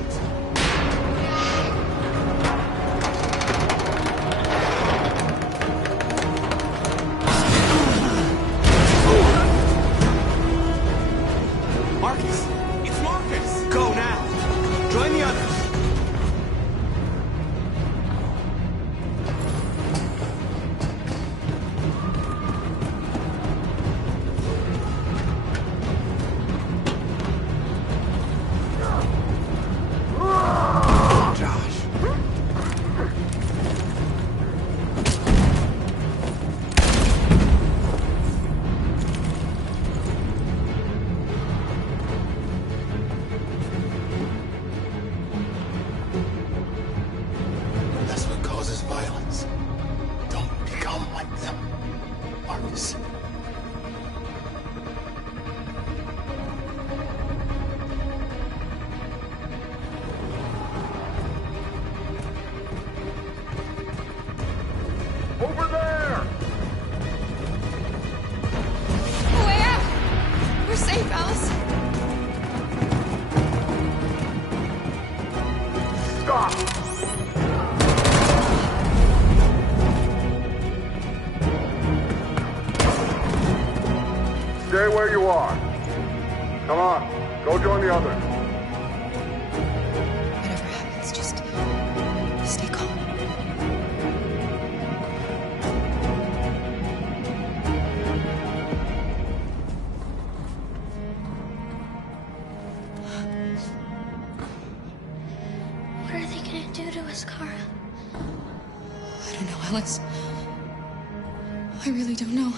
Marcus! It's Marcus! Go now! Stay where you are. Come on, go join the others. Whatever happens, just stay calm. What are they gonna do to us, Kara? I don't know, Alice. I really don't know.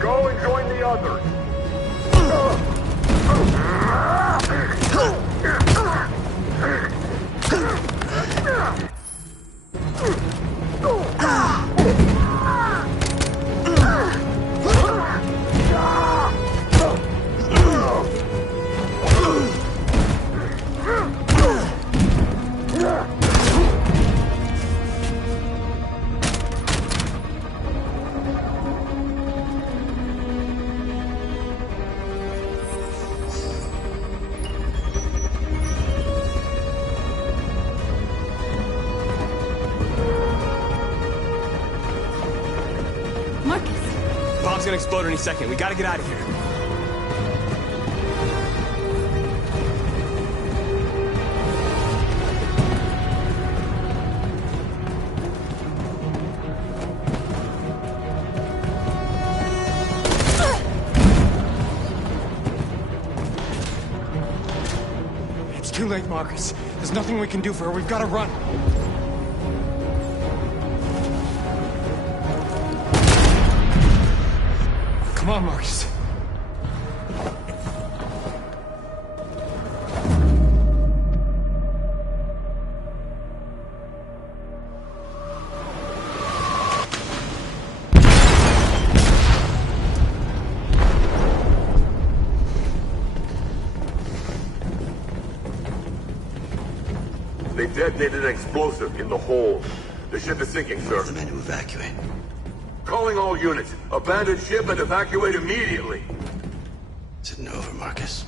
Go and join the others. Bomb's gonna explode any second. We gotta get out of here. It's too late, Marcus. There's nothing we can do for her. We've got to run. Come on, Marcus. They detonated an explosive in the hold. The ship is sinking, sir. The men to evacuate. Calling all units. Abandon ship and evacuate immediately. Is it over, Marcus?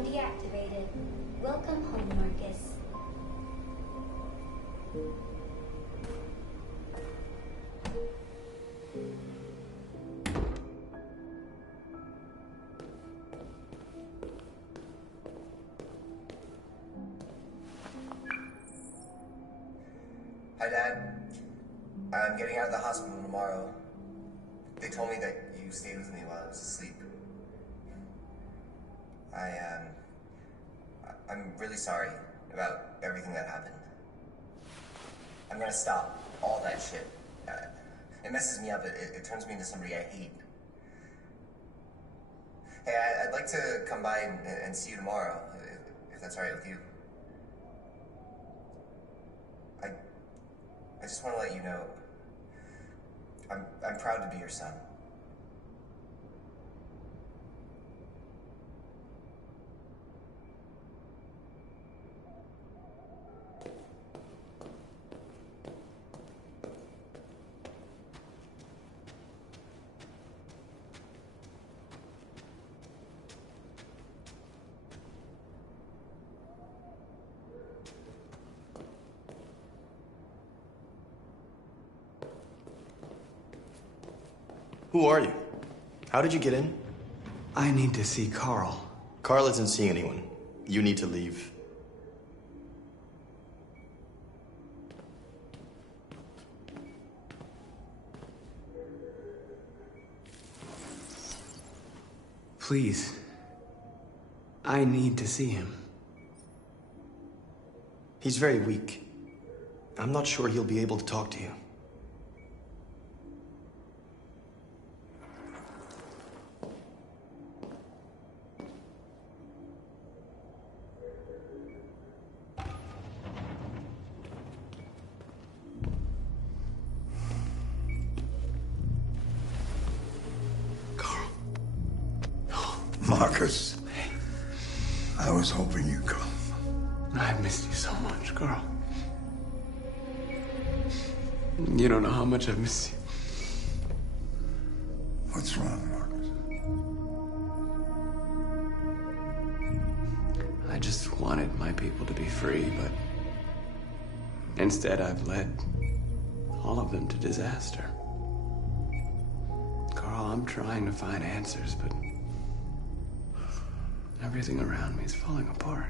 Program deactivated. Welcome home, Marcus. Hi, Dad. I'm getting out of the hospital tomorrow. They told me that you stayed with me while I was asleep. I'm really sorry about everything that happened. I'm gonna stop all that shit. It messes me up. It turns me into somebody I hate. Hey, I'd like to come by and see you tomorrow, if that's all right with you. I just want to let you know, I'm proud to be your son. Who are you? How did you get in? I need to see Carl. Carl isn't seeing anyone. You need to leave. Please. I need to see him. He's very weak. I'm not sure he'll be able to talk to you. Marcus, I was hoping you'd come. I've missed you so much, Carl. You don't know how much I've missed you. What's wrong, Marcus? I just wanted my people to be free, but instead I've led all of them to disaster. Carl, I'm trying to find answers, but everything around me is falling apart.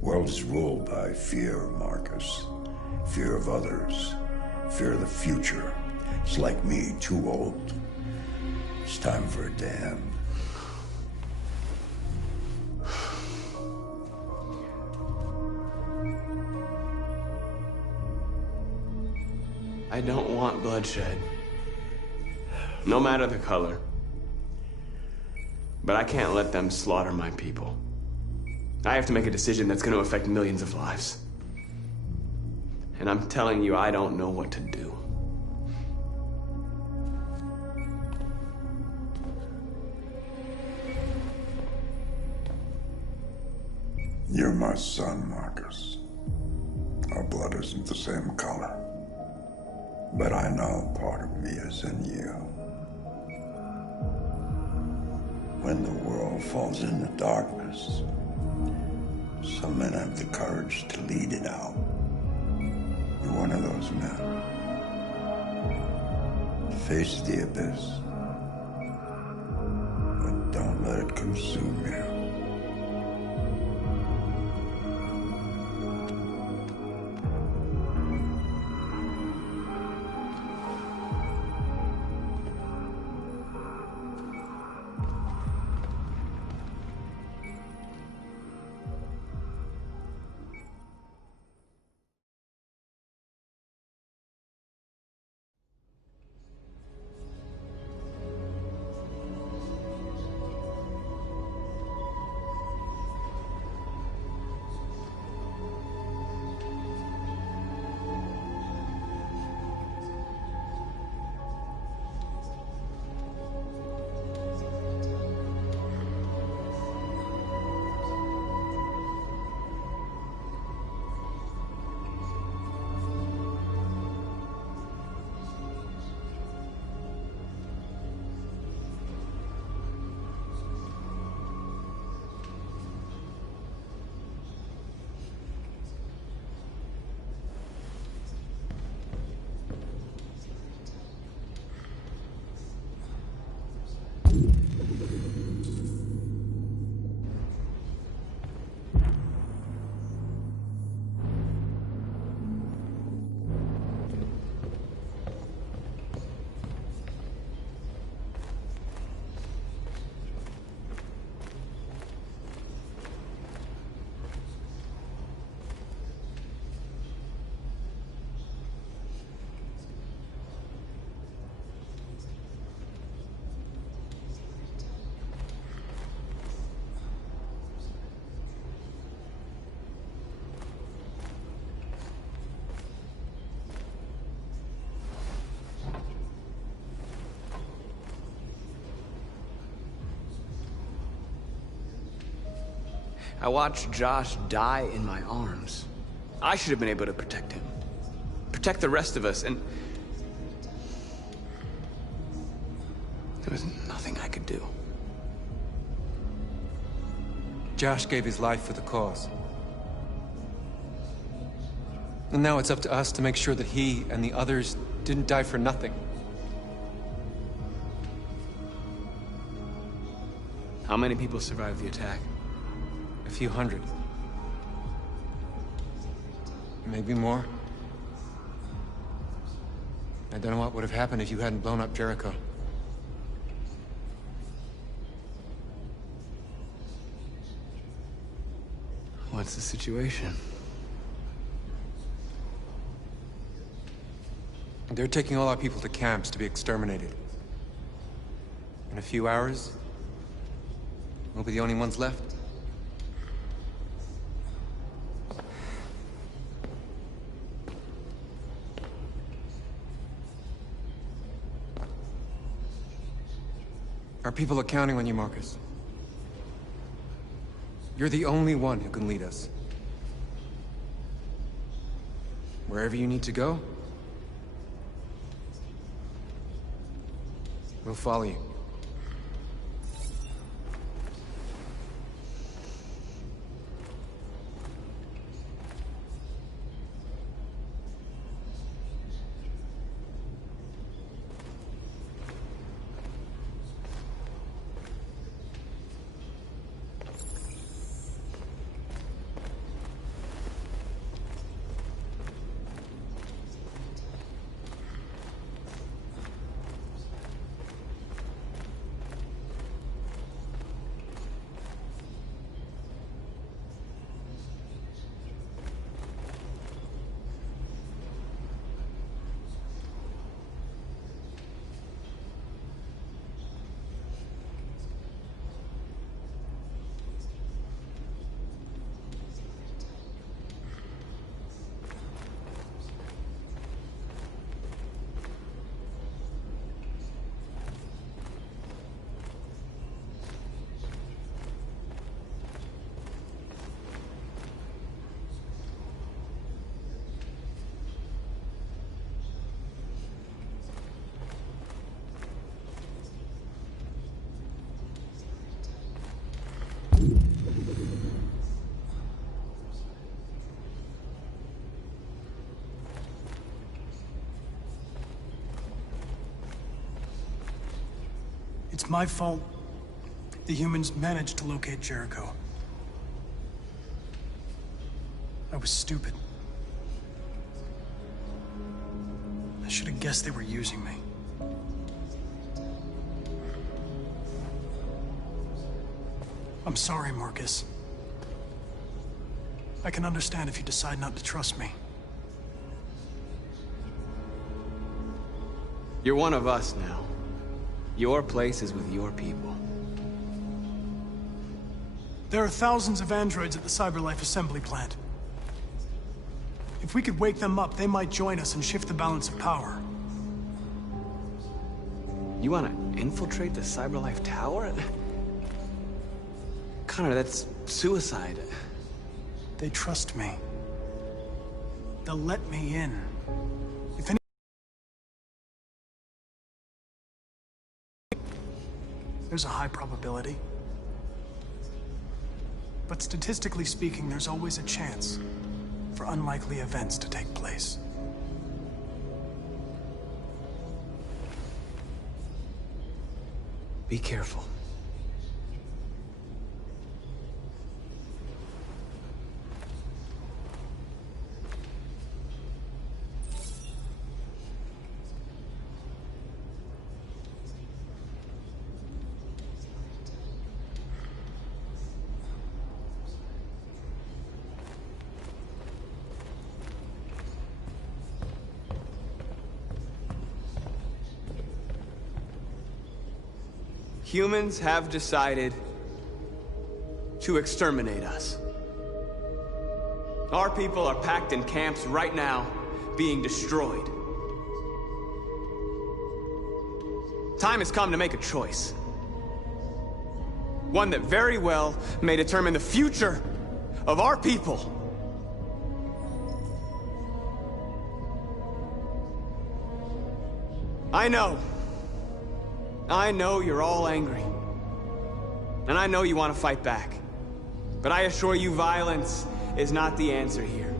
World is ruled by fear, Marcus. Fear of others. Fear of the future. It's like me, too old. It's time for a damn. I don't want bloodshed. No matter the color. But I can't let them slaughter my people. I have to make a decision that's going to affect millions of lives. And I'm telling you, I don't know what to do. You're my son, Marcus. Our blood isn't the same color. But I know part of me is in you. When the world falls into darkness, some men have the courage to lead it out. You're one of those men. Face the abyss, but don't let it consume you. I watched Josh die in my arms. I should have been able to protect him. Protect the rest of us, and... there was nothing I could do. Josh gave his life for the cause. And now it's up to us to make sure that he and the others didn't die for nothing. How many people survived the attack? A few hundred. Maybe more. I don't know what would have happened if you hadn't blown up Jericho. What's the situation? They're taking all our people to camps to be exterminated. In a few hours, we'll be the only ones left. Our people are counting on you, Marcus. You're the only one who can lead us. Wherever you need to go, we'll follow you. It's my fault the humans managed to locate Jericho. I was stupid. I should have guessed they were using me. I'm sorry, Marcus. I can understand if you decide not to trust me. You're one of us now. Your place is with your people. There are thousands of androids at the CyberLife assembly plant. If we could wake them up, they might join us and shift the balance of power. You want to infiltrate the CyberLife tower? Connor, that's suicide. They trust me. They'll let me in. There's a high probability. But statistically speaking, there's always a chance for unlikely events to take place. Be careful. Humans have decided to exterminate us. Our people are packed in camps right now, being destroyed. Time has come to make a choice. One that very well may determine the future of our people. I know you're all angry. And I know you want to fight back. But I assure you, violence is not the answer here.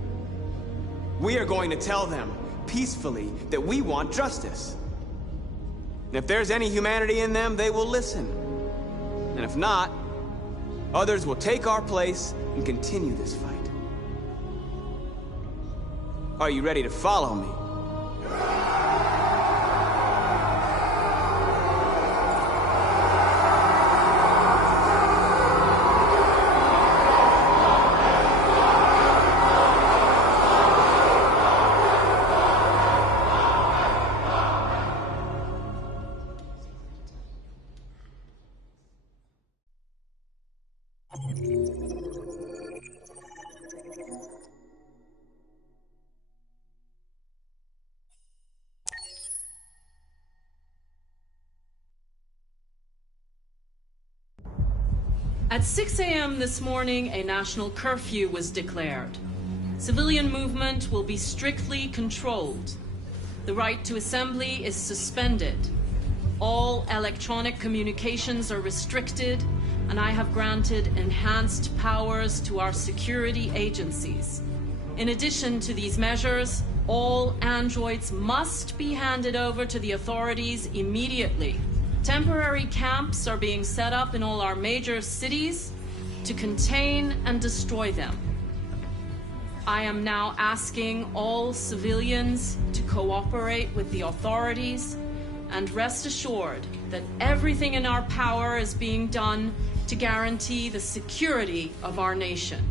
We are going to tell them, peacefully, that we want justice. And if there's any humanity in them, they will listen. And if not, others will take our place and continue this fight. Are you ready to follow me? At 6 a.m. this morning, a national curfew was declared. Civilian movement will be strictly controlled. The right to assembly is suspended. All electronic communications are restricted, and I have granted enhanced powers to our security agencies. In addition to these measures, all androids must be handed over to the authorities immediately. Temporary camps are being set up in all our major cities to contain and destroy them. I am now asking all civilians to cooperate with the authorities and rest assured that everything in our power is being done to guarantee the security of our nation.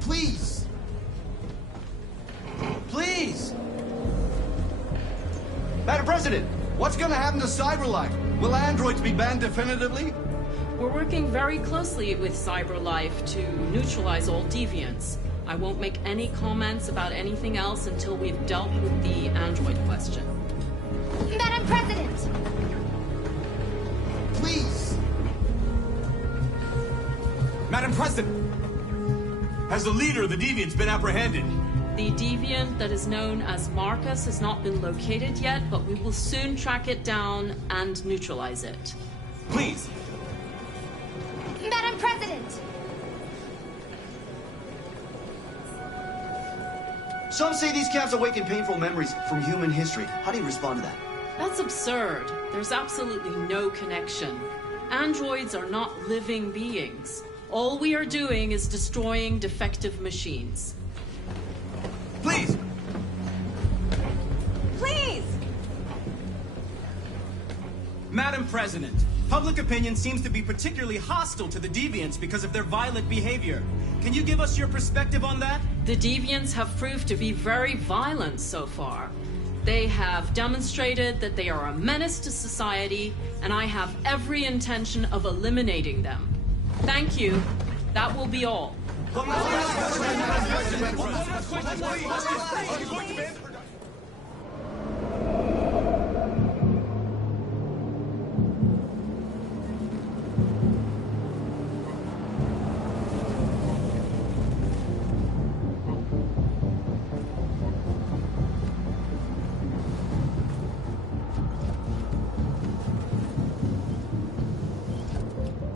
Please! Please! Madam President! What's gonna happen to CyberLife? Will androids be banned definitively? We're working very closely with CyberLife to neutralize all deviants. I won't make any comments about anything else until we've dealt with the android question. Madam President! Please! Madam President! Has the leader of the deviants been apprehended? The deviant that is known as Marcus has not been located yet, but we will soon track it down and neutralize it. Please! Madam President! Some say these camps awaken painful memories from human history. How do you respond to that? That's absurd. There's absolutely no connection. Androids are not living beings. All we are doing is destroying defective machines. Please! Please! Madam President, public opinion seems to be particularly hostile to the deviants because of their violent behavior. Can you give us your perspective on that? The deviants have proved to be very violent so far. They have demonstrated that they are a menace to society, and I have every intention of eliminating them. Thank you. That will be all.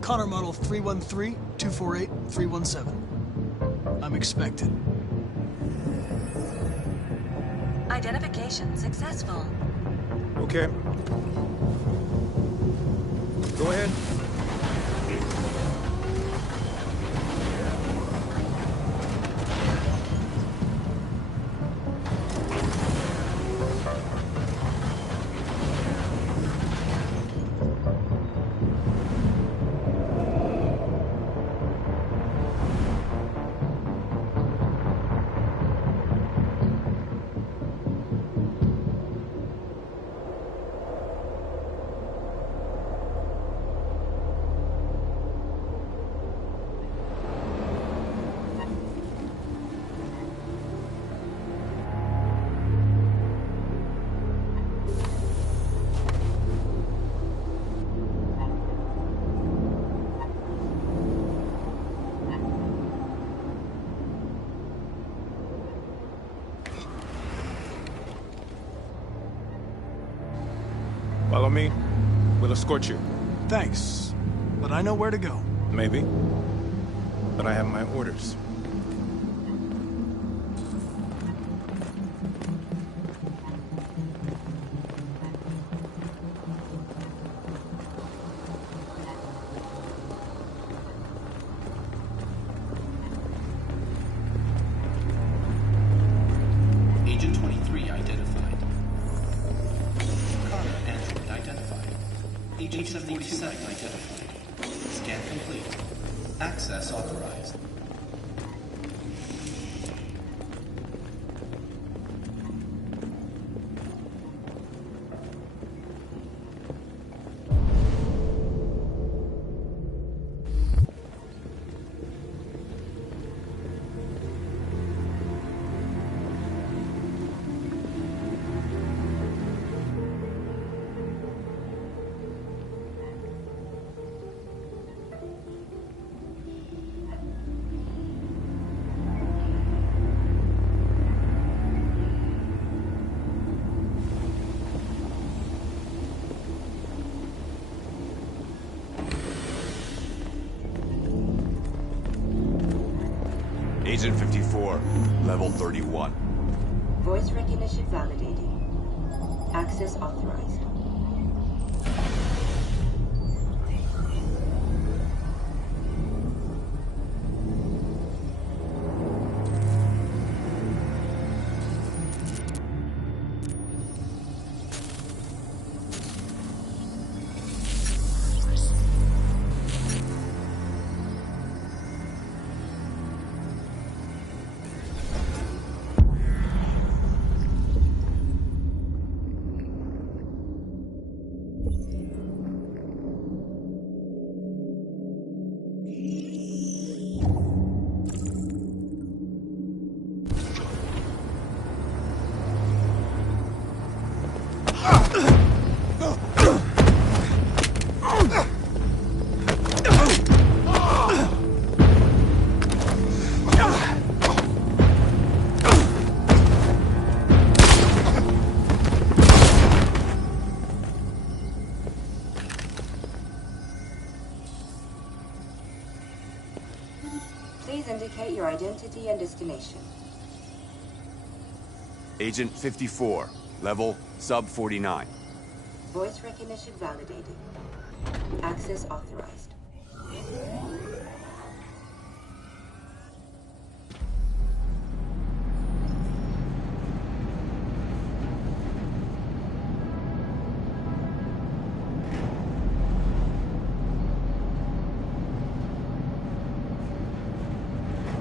Connor model 313-248-317. I'm expected. Identification successful. Okay. Go ahead. want me? We'll escort you. Thanks, but I know where to go. Maybe. But I have my orders. Agent 23 identified. Carter android identified. Agent 47 identified. Scan complete. Access authorized. Agent 54, level 31. Voice recognition validated. Access authorized. Please indicate your identity and destination. Agent 54, level sub 49. Voice recognition validated. Access authorized.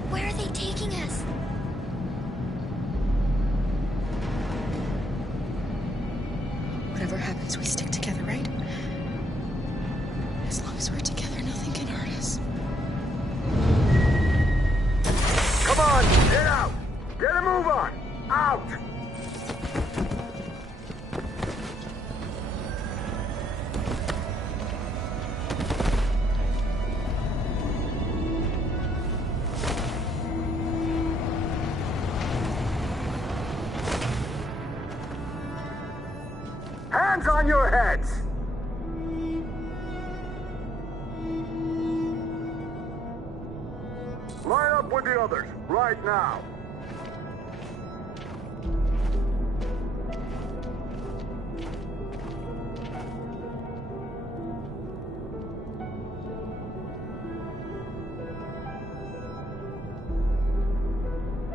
Where are they taking us? Whatever happens, we stick together, right? As long as we're together, nothing can hurt us. Come on, get out! Get a move on! Out! Hands on your heads! Line up with the others, right now!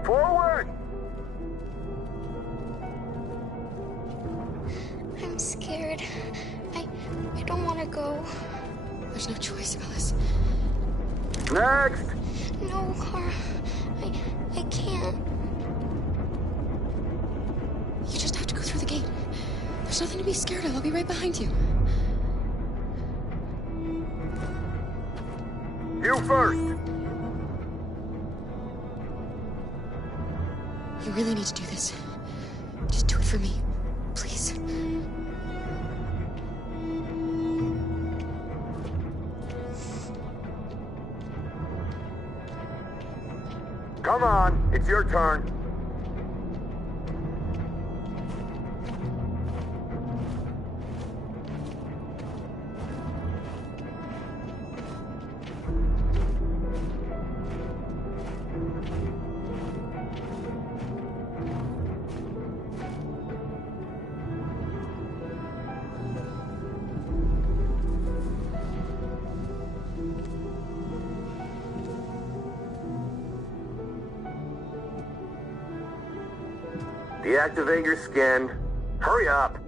Forward! I'm scared. I don't want to go. There's no choice, Alice. Next! No, Kara. I can't. You just have to go through the gate. There's nothing to be scared of. I'll be right behind you. You first! You really need to do this. Just do it for me. Please. Come on, it's your turn. Deactivate your skin. Hurry up.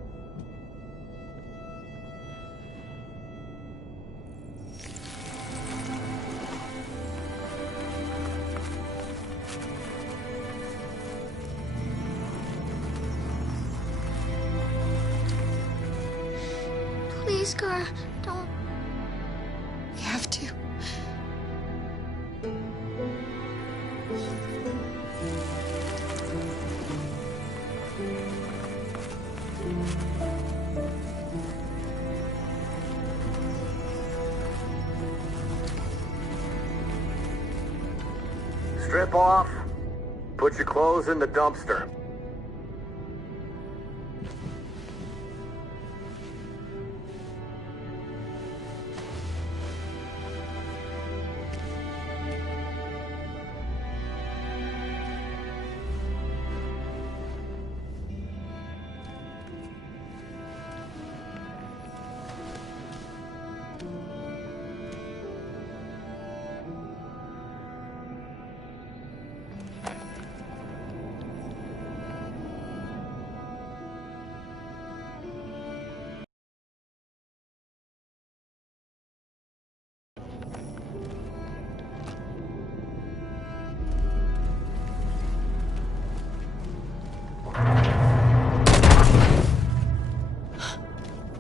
Please, Kara, don't. We have to. Strip off. Put your clothes in the dumpster.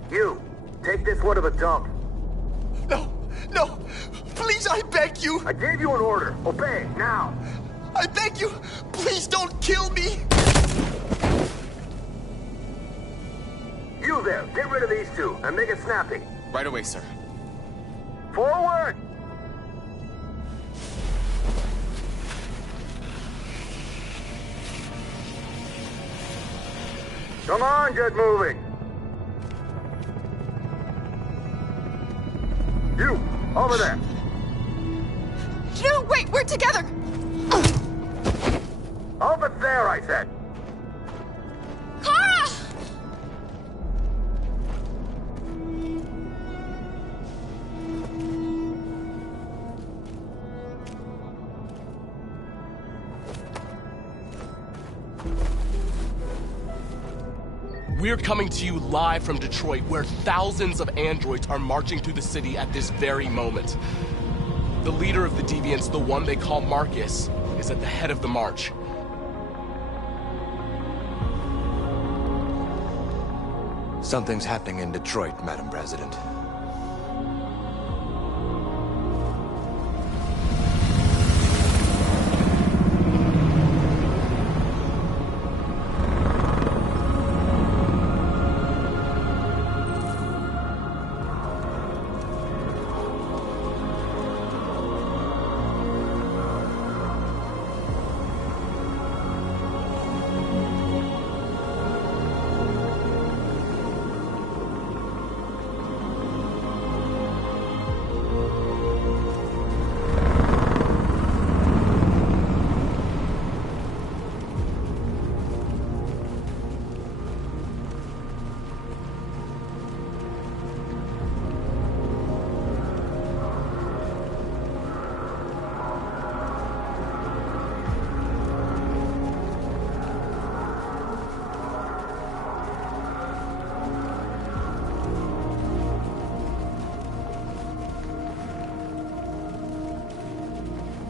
You, take this one to the dump. No, no, please, I beg you. I gave you an order. Obey, now. I beg you, please don't kill me. You there, get rid of these two and make it snappy. Right away, sir. Forward! Come on, get moving. You, over there. No, wait, we're together! Over there, I said. Kara! We're coming to you live from Detroit, where thousands of androids are marching through the city at this very moment. The leader of the Deviants, the one they call Marcus, is at the head of the march. Something's happening in Detroit, Madam President.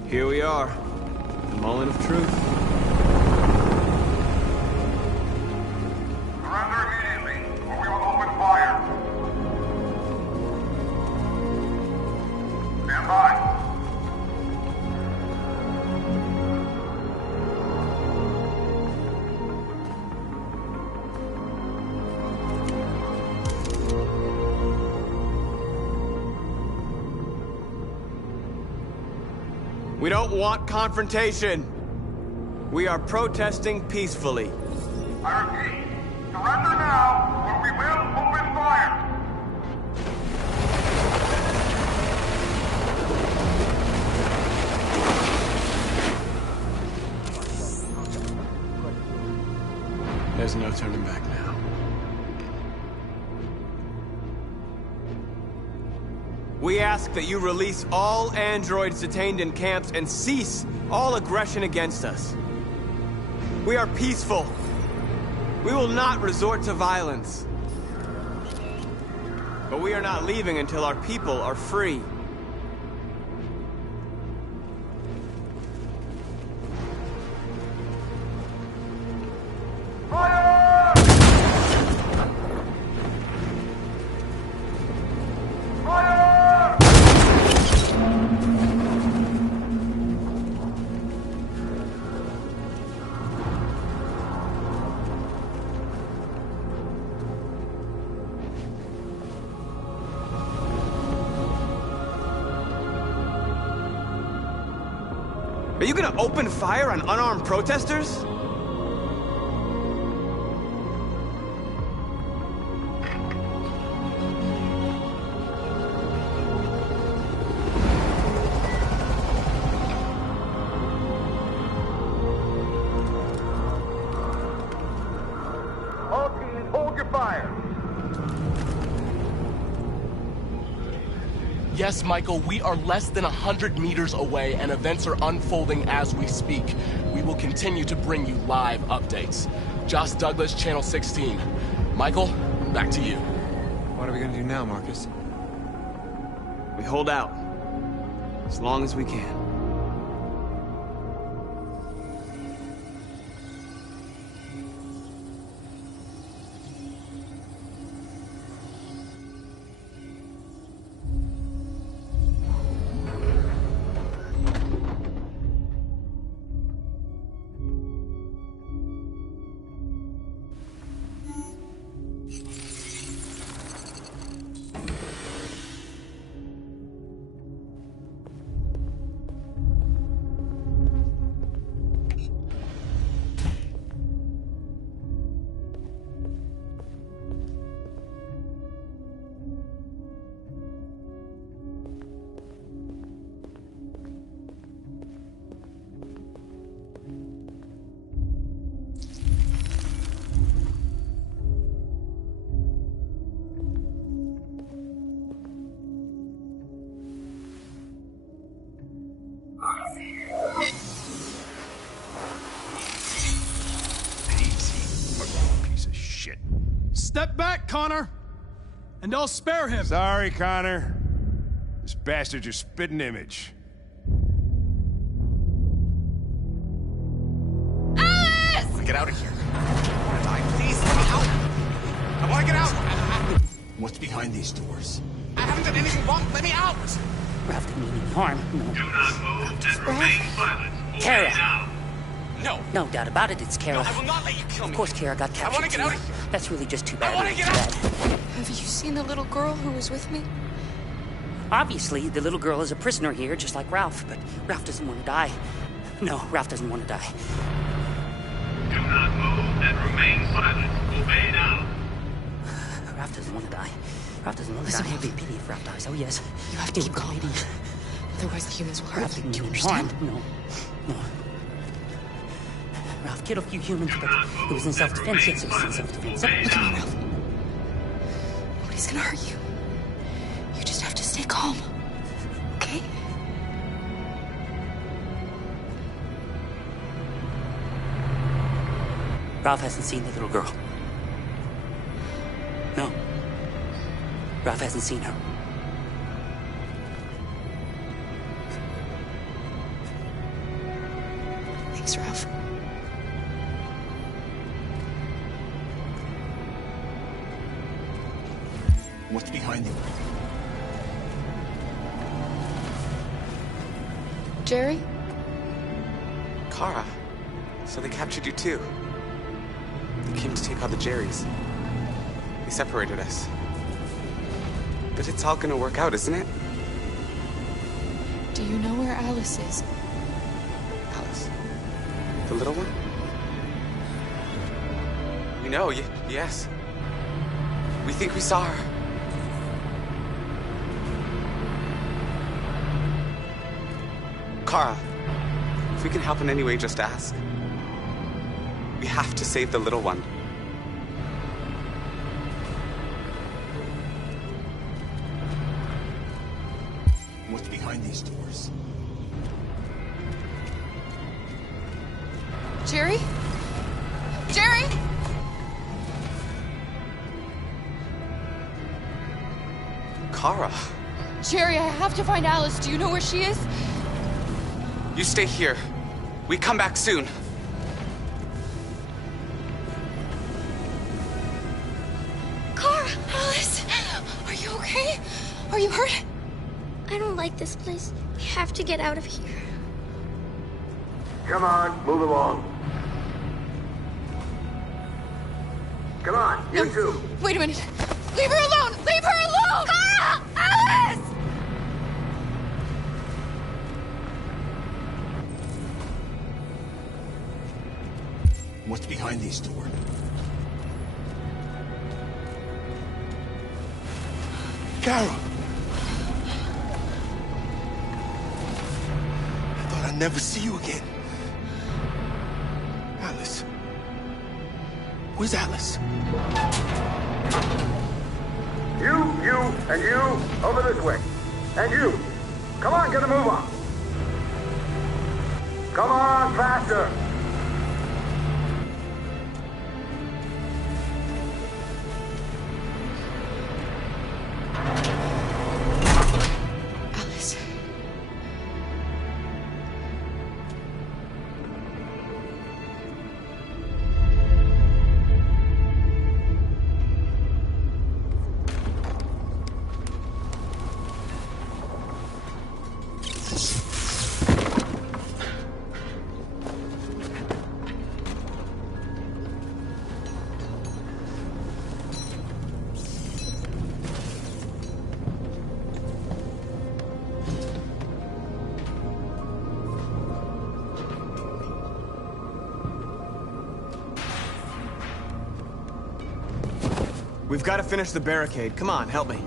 Here we are, the moment of truth. Surrender immediately, or we will open fire. Stand by. We don't want confrontation. We are protesting peacefully. I repeat, surrender now, or we will open fire. There's no turning back now. We ask that you release all androids detained in camps and cease all aggression against us. We are peaceful. We will not resort to violence. But we are not leaving until our people are free. Are you gonna open fire on unarmed protesters? All teams, hold your fire. Yes, Michael, we are less than 100 meters away and events are unfolding as we speak. We will continue to bring you live updates. Josh Douglas, Channel 16. Michael, back to you. What are we gonna do now, Marcus? We hold out. As long as we can. Piece of shit. Step back, Connor! And I'll spare him. Sorry, Connor. This bastard's your spitting image. Alice! Get out of here. I want to die. Please, let me out. I want to get out. What's behind these doors? I haven't done anything wrong. Let me out. Ralph didn't mean any harm. No. Do not move and remain silent. Kara. Now. No. No doubt about it, it's Kara. No, I will not let you kill me. Of course Kara got captured. I want to get too. out of here. That's really just too bad. I want to get out. Have you seen the little girl who was with me? Obviously, the little girl is a prisoner here, just like Ralph, but Ralph doesn't want to die. No, Ralph doesn't want to die. Do not move and remain silent. Obey now. Ralph doesn't want to die. Ralph doesn't want to die. Listen, Have a pity if Ralph dies. Oh, yes. You have to keep calm. Otherwise, the humans will hurt Ralph you. didn't Do you mean harm. understand? No. Ralph killed a few humans, but it was in self-defense. Yes, it was in self-defense. Look at me, Ralph. Nobody's gonna hurt you. You just have to stay calm. Okay? Ralph hasn't seen the little girl. No. Ralph hasn't seen her. Thanks, Ralph. What's behind you? Jerry? Kara. So they captured you too. They came to take out the Jerrys. They separated us. But it's all gonna work out, isn't it? Do you know where Alice is? Alice? The little one? We know, yes. We think we saw her. Kara, if we can help in any way, just ask. We have to save the little one. What's behind these doors? Jerry? Jerry? Kara, Jerry, I have to find Alice. Do you know where she is? you stay here. We come back soon. Kara! Alice! Are you okay? Are you hurt? I don't like this place. We have to get out of here. Come on, move along. Come on, you two. Wait a minute. Leave her alone! Leave her alone! Kara! Alice! What's behind these doors? Kara! I thought I'd never see you again. Alice. Where's Alice? You, and you, over this way. And you. Come on, get a move on. Come on, faster. Alice. We've got to finish the barricade. Come on, help me.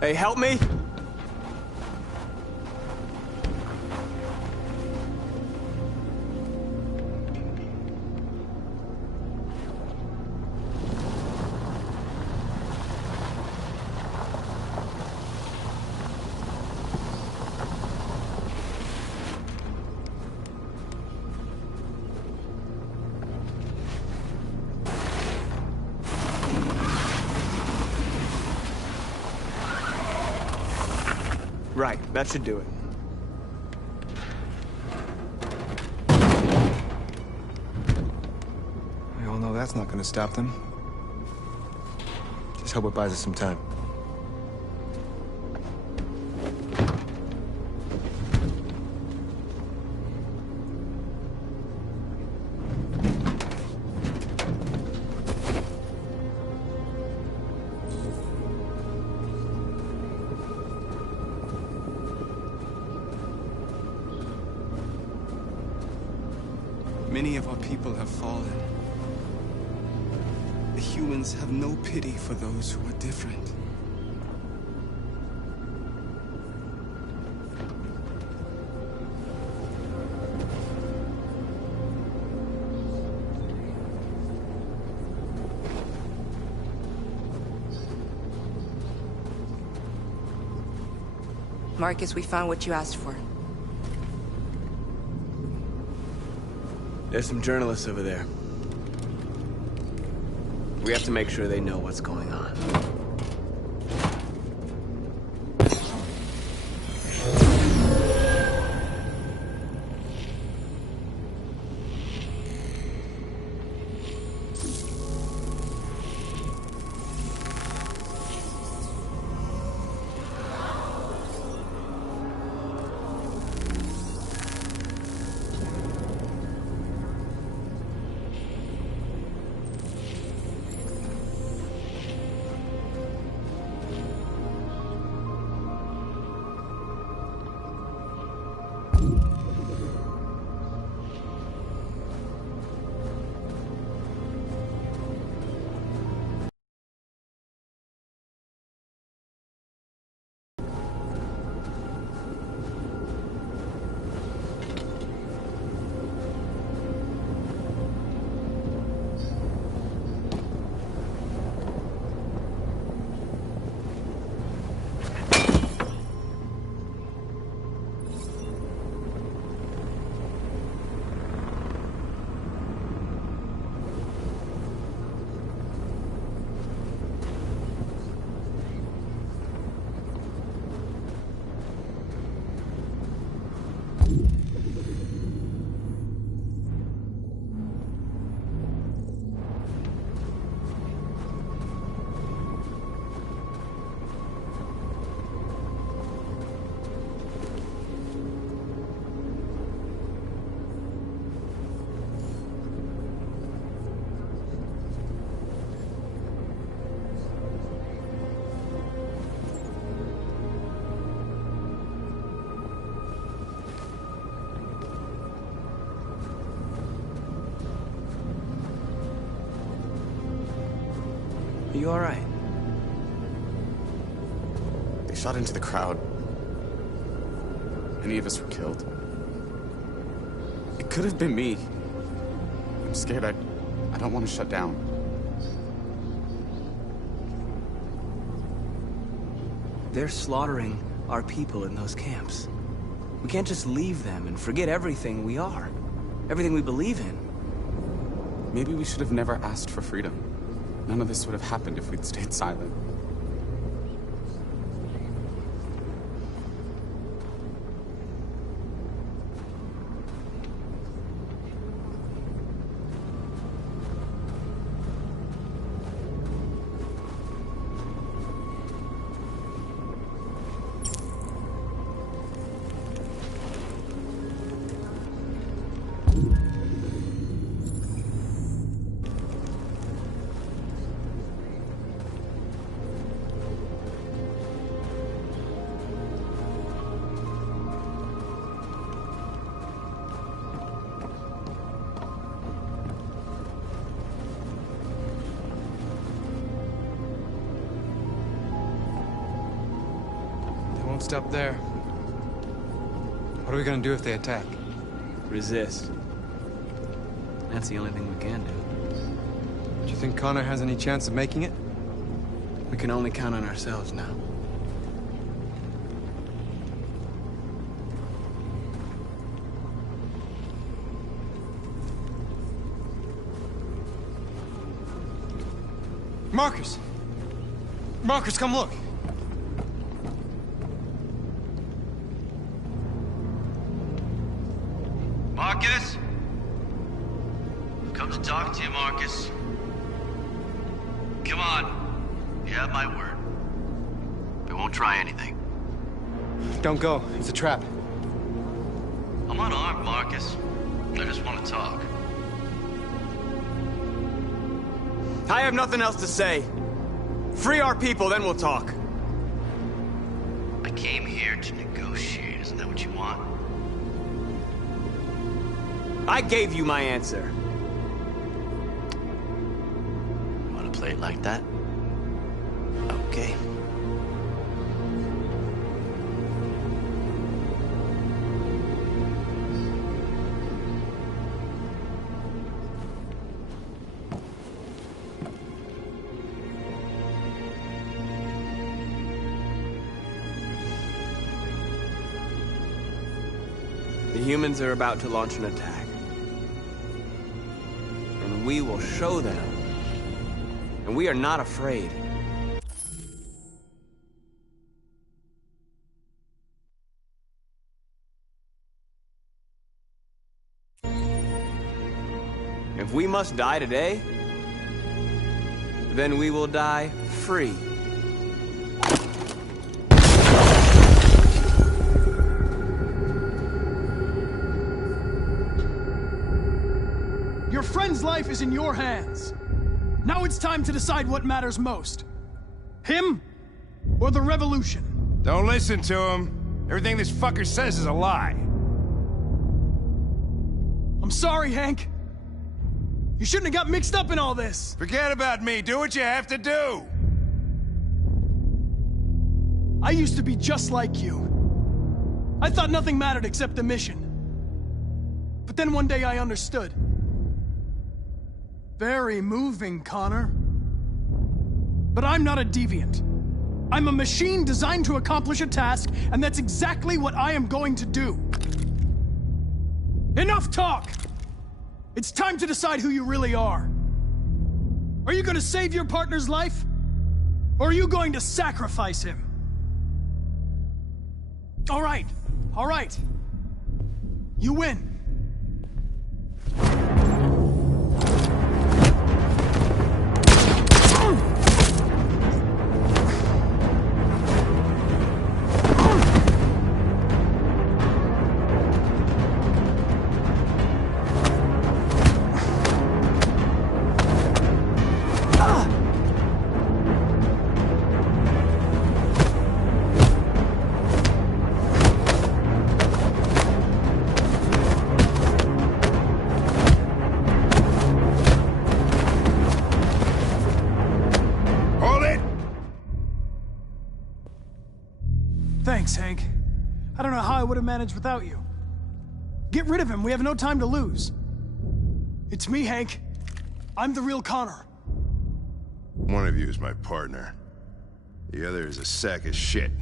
Hey, help me? Right, that should do it. We all know that's not gonna stop them. Just hope it buys us some time. Many of our people have fallen. The humans have no pity for those who are different. Marcus, we found what you asked for. There's some journalists over there. We have to make sure they know what's going on. Are you all right? They shot into the crowd. Any of us were killed. It could have been me. I'm scared. I don't want to shut down. They're slaughtering our people in those camps. We can't just leave them and forget everything we are. Everything we believe in. Maybe we should have never asked for freedom. None of this would have happened if we'd stayed silent. Won't stop there. What are we gonna do if they attack? Resist. That's the only thing we can do. Do you think Connor has any chance of making it? We can only count on ourselves now. Marcus! Marcus, come look! Marcus? I've come to talk to you, Marcus. Come on. You have my word. We won't try anything. Don't go. It's a trap. I'm unarmed, Marcus. I just want to talk. I have nothing else to say. Free our people, then we'll talk. I came here to negotiate. Isn't that what you want? I gave you my answer. You want to play it like that? Okay. The humans are about to launch an attack. And we will show them. And we are not afraid. If we must die today, then we will die free. Your friend's life is in your hands. Now it's time to decide what matters most. Him or the revolution? Don't listen to him. Everything this fucker says is a lie. I'm sorry, Hank. You shouldn't have got mixed up in all this. Forget about me. Do what you have to do. I used to be just like you. I thought nothing mattered except the mission. But then one day I understood. Very moving, Connor. But I'm not a deviant. I'm a machine designed to accomplish a task, and that's exactly what I am going to do. Enough talk! It's time to decide who you really are. Are you going to save your partner's life? Or are you going to sacrifice him? All right. You win. Thanks, Hank. I don't know how I would have managed without you. Get rid of him. We have no time to lose. It's me, Hank. I'm the real Connor. One of you is my partner. The other is a sack of shit.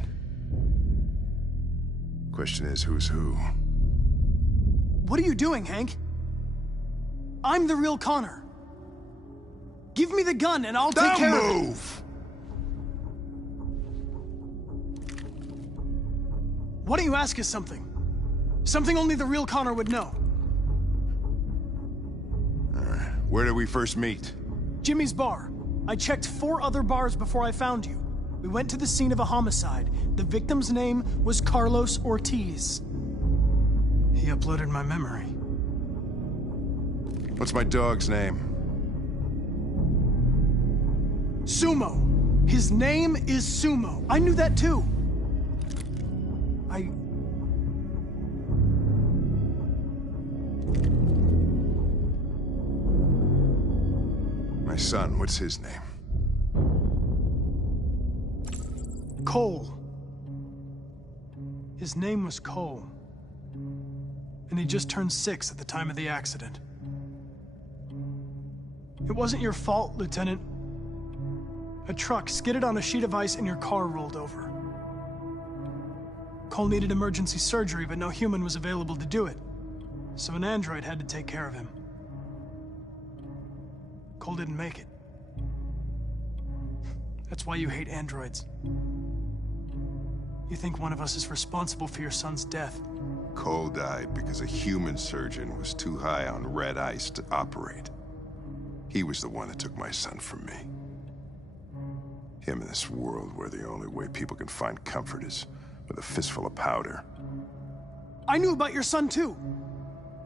Question is, who's who? What are you doing, Hank? I'm the real Connor. Give me the gun and I'll take care of it. Don't move! Why don't you ask us something? Something only the real Connor would know. Alright, where did we first meet? Jimmy's bar. I checked 4 other bars before I found you. We went to the scene of a homicide. The victim's name was Carlos Ortiz. He uploaded my memory. What's my dog's name? Sumo. His name is Sumo. I knew that too. My son, what's his name? Cole. His name was Cole. And he just turned 6 at the time of the accident. It wasn't your fault, Lieutenant. A truck skidded on a sheet of ice and your car rolled over. Cole needed emergency surgery, but no human was available to do it. So an android had to take care of him. Cole didn't make it. That's why you hate androids. You think one of us is responsible for your son's death. Cole died because a human surgeon was too high on red ice to operate. He was the one that took my son from me. Him in this world where the only way people can find comfort is with a fistful of powder. I knew about your son too.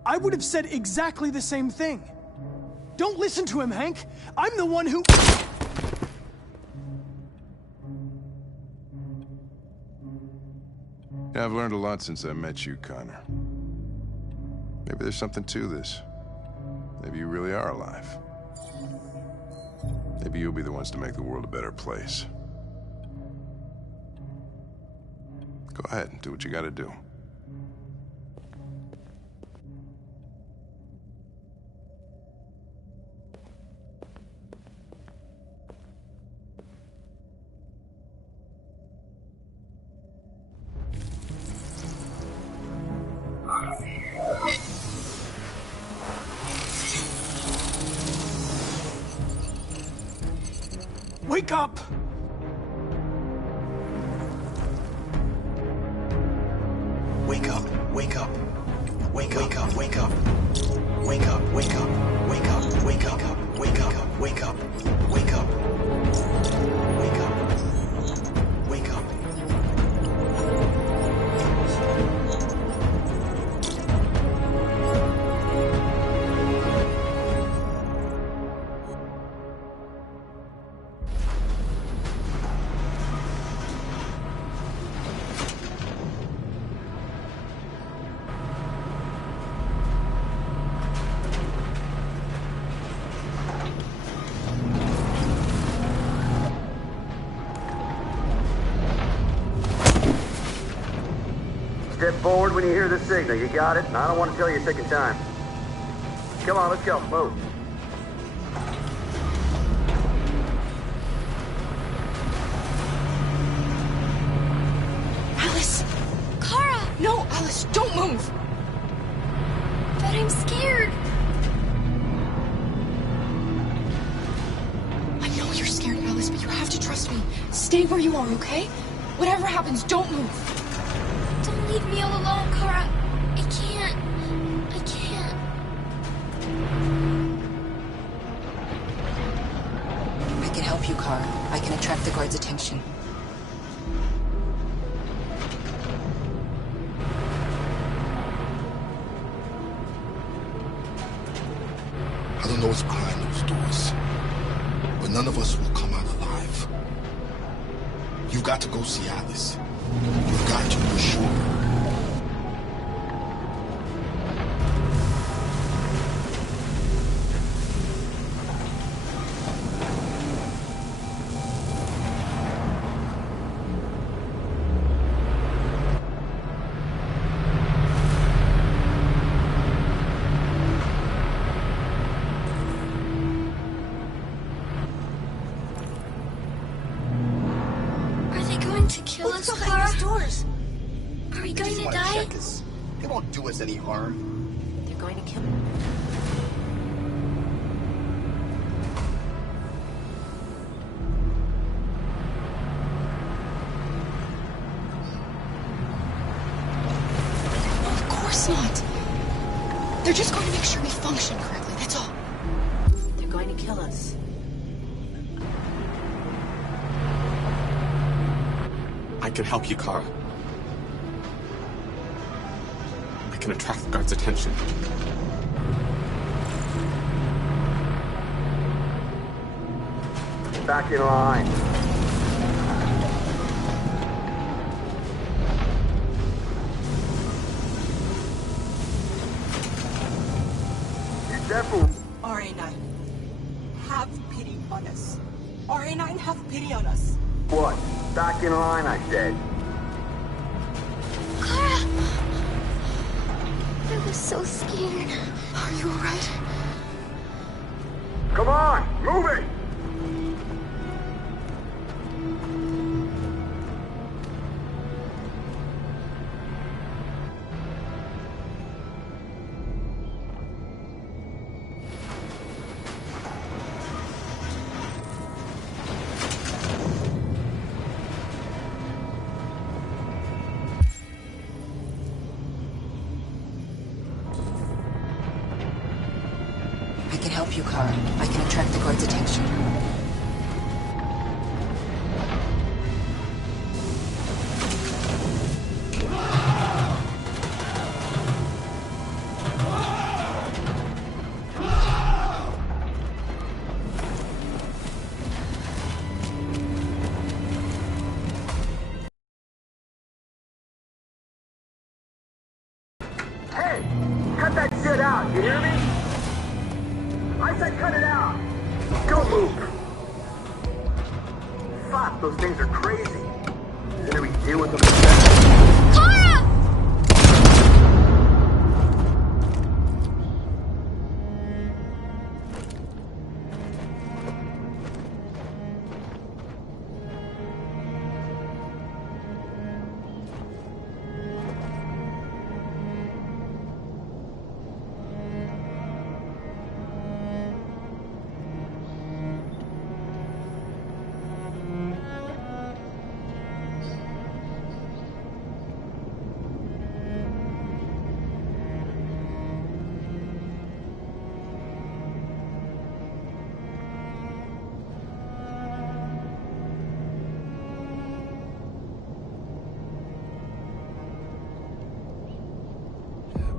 I would have said exactly the same thing. Don't listen to him, Hank. I'm the one who... Yeah, I've learned a lot since I met you, Connor. Maybe there's something to this. Maybe you really are alive. Maybe you'll be the ones to make the world a better place. Go ahead and do what you gotta do. Wake up! Wake up, wake up. Wake up, wake up. Wake up, wake up. Wake up, wake up. Wake up, wake up. Wake up. Wake up. Wake up. Step forward when you hear the signal. You got it? And I don't want to tell you it's taking time. Come on, let's go. Move. Alice! Kara! No, Alice, don't move! But I'm scared. I know you're scared, Alice, but you have to trust me. Stay where you are, okay? Whatever happens, don't move. Don't leave me all alone, Kara. I can't. I can't. I can help you, Kara. I can attract the guard's attention. I don't know what's behind those doors, but none of us will come out alive. You've got to go see Alice. You've got to assure her. to kill What's us, behind Kara? these doors? Are we They going to wanna die? check us. They won't do us any harm. They're going to kill Of course not. They're just going to make sure we function correctly, that's all. They're going to kill us. I can help you, Kara. I can attract the guards' attention. Back in line. You definitely... RA9, have pity on us. RA9, have pity on us. What? Back in line, I said. Kara! I was so scared. Are you alright? Come on, move it! I can help you, Kara. I can attract the guards' attention. Hey! Cut that shit out, you hear me? I said cut it out! Don't move! Fuck, those things are crazy. Should we deal with them? Kara!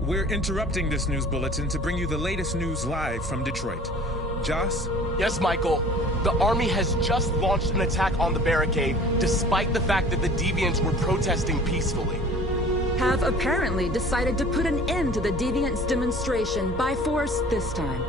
We're interrupting this news bulletin to bring you the latest news live from Detroit. Joss? Yes, Michael. The army has just launched an attack on the barricade, despite the fact that the Deviants were protesting peacefully. Have apparently decided to put an end to the Deviants demonstration by force this time.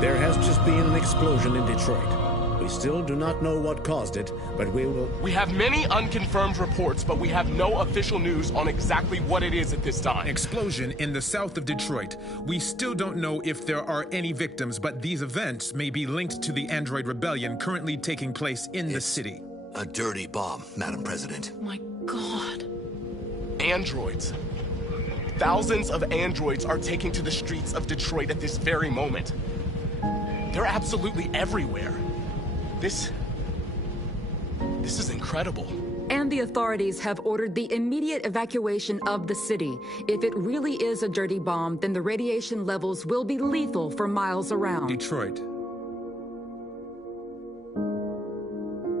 There has just been an explosion in Detroit. We still do not know what caused it, but we will... We have many unconfirmed reports, but we have no official news on exactly what it is at this time. Explosion in the south of Detroit. We still don't know if there are any victims, but these events may be linked to the Android rebellion currently taking place in the city. A dirty bomb, Madam President. My God. Androids. Thousands of androids are taking to the streets of Detroit at this very moment. They're absolutely everywhere. This is incredible. And the authorities have ordered the immediate evacuation of the city. If it really is a dirty bomb, then the radiation levels will be lethal for miles around.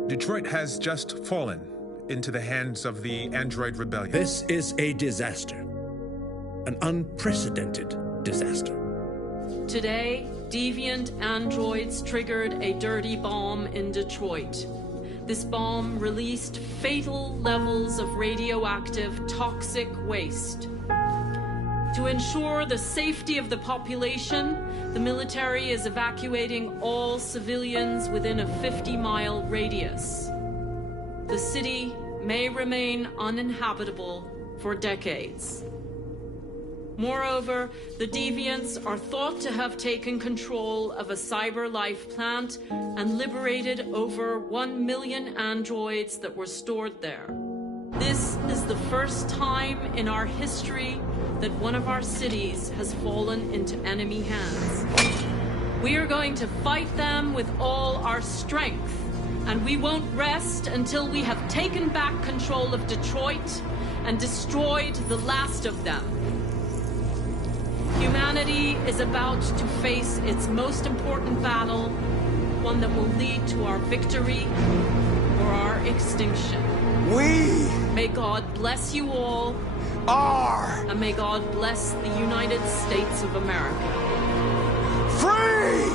Detroit has just fallen into the hands of the Android rebellion. This is a disaster. An unprecedented disaster. Today, deviant androids triggered a dirty bomb in Detroit. This bomb released fatal levels of radioactive toxic waste. To ensure the safety of the population, the military is evacuating all civilians within a 50-mile radius. The city may remain uninhabitable for decades. Moreover, the deviants are thought to have taken control of a CyberLife plant and liberated over 1 million androids that were stored there. This is the first time in our history that one of our cities has fallen into enemy hands. We are going to fight them with all our strength, and we won't rest until we have taken back control of Detroit and destroyed the last of them. Humanity is about to face its most important battle, one that will lead to our victory or our extinction. May God bless you all. And may God bless the United States of America. Free!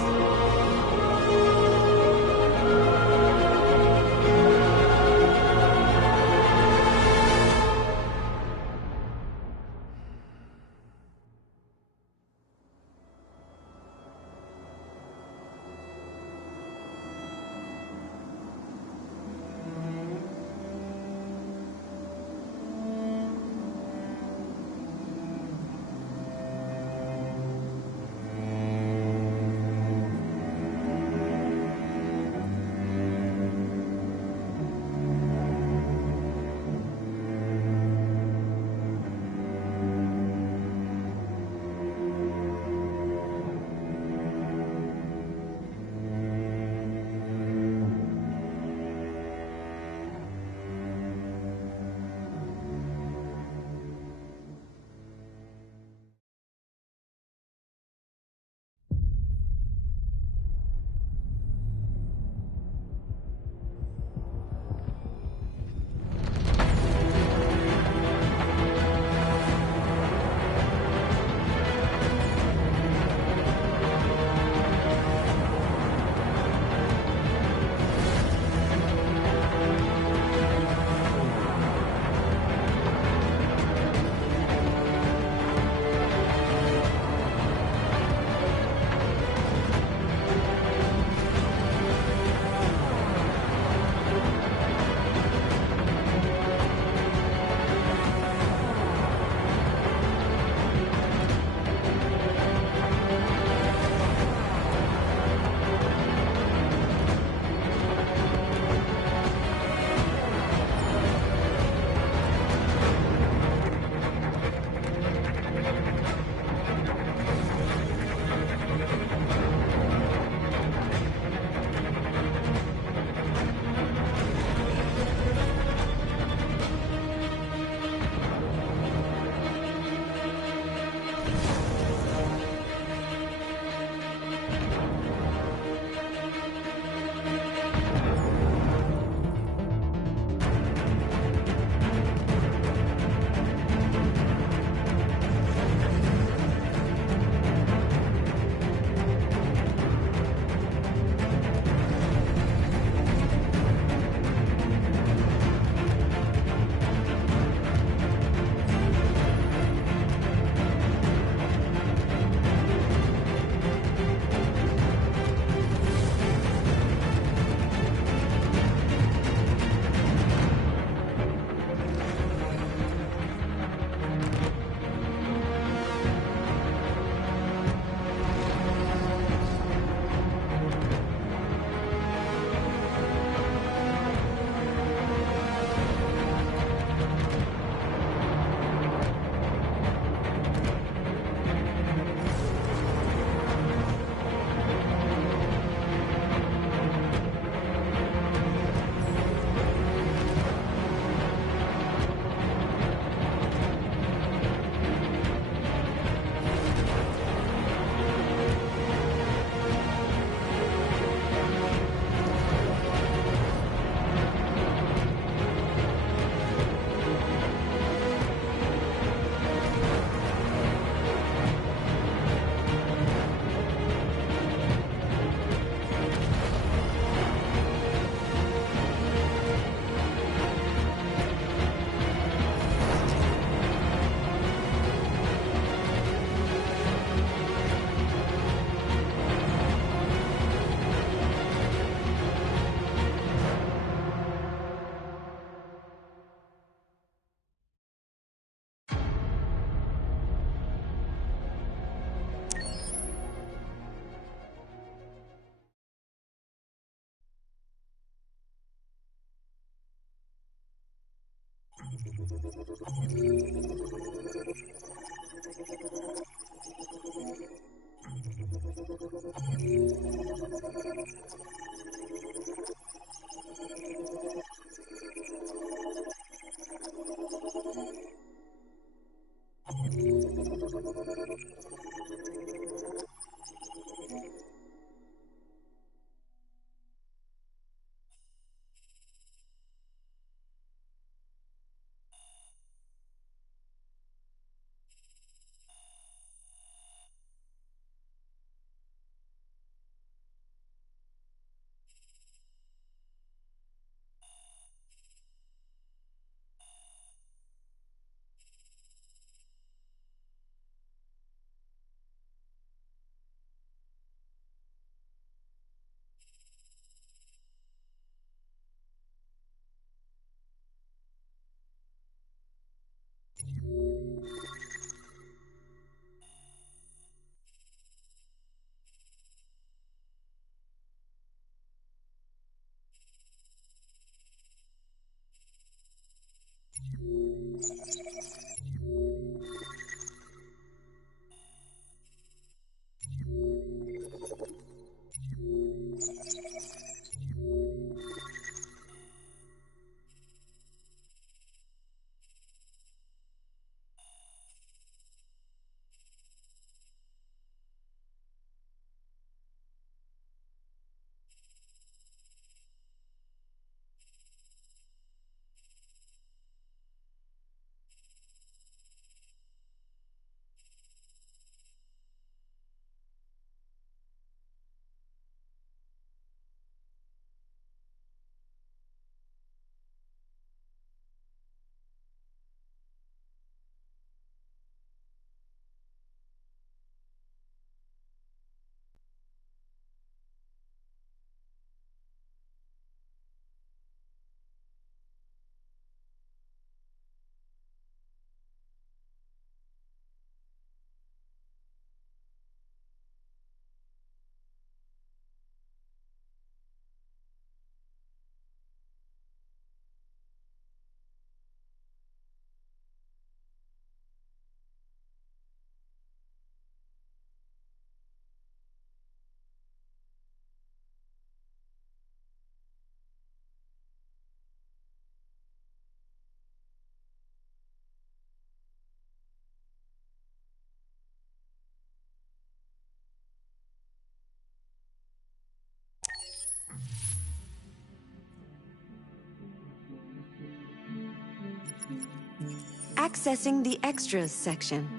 Accessing the extras section.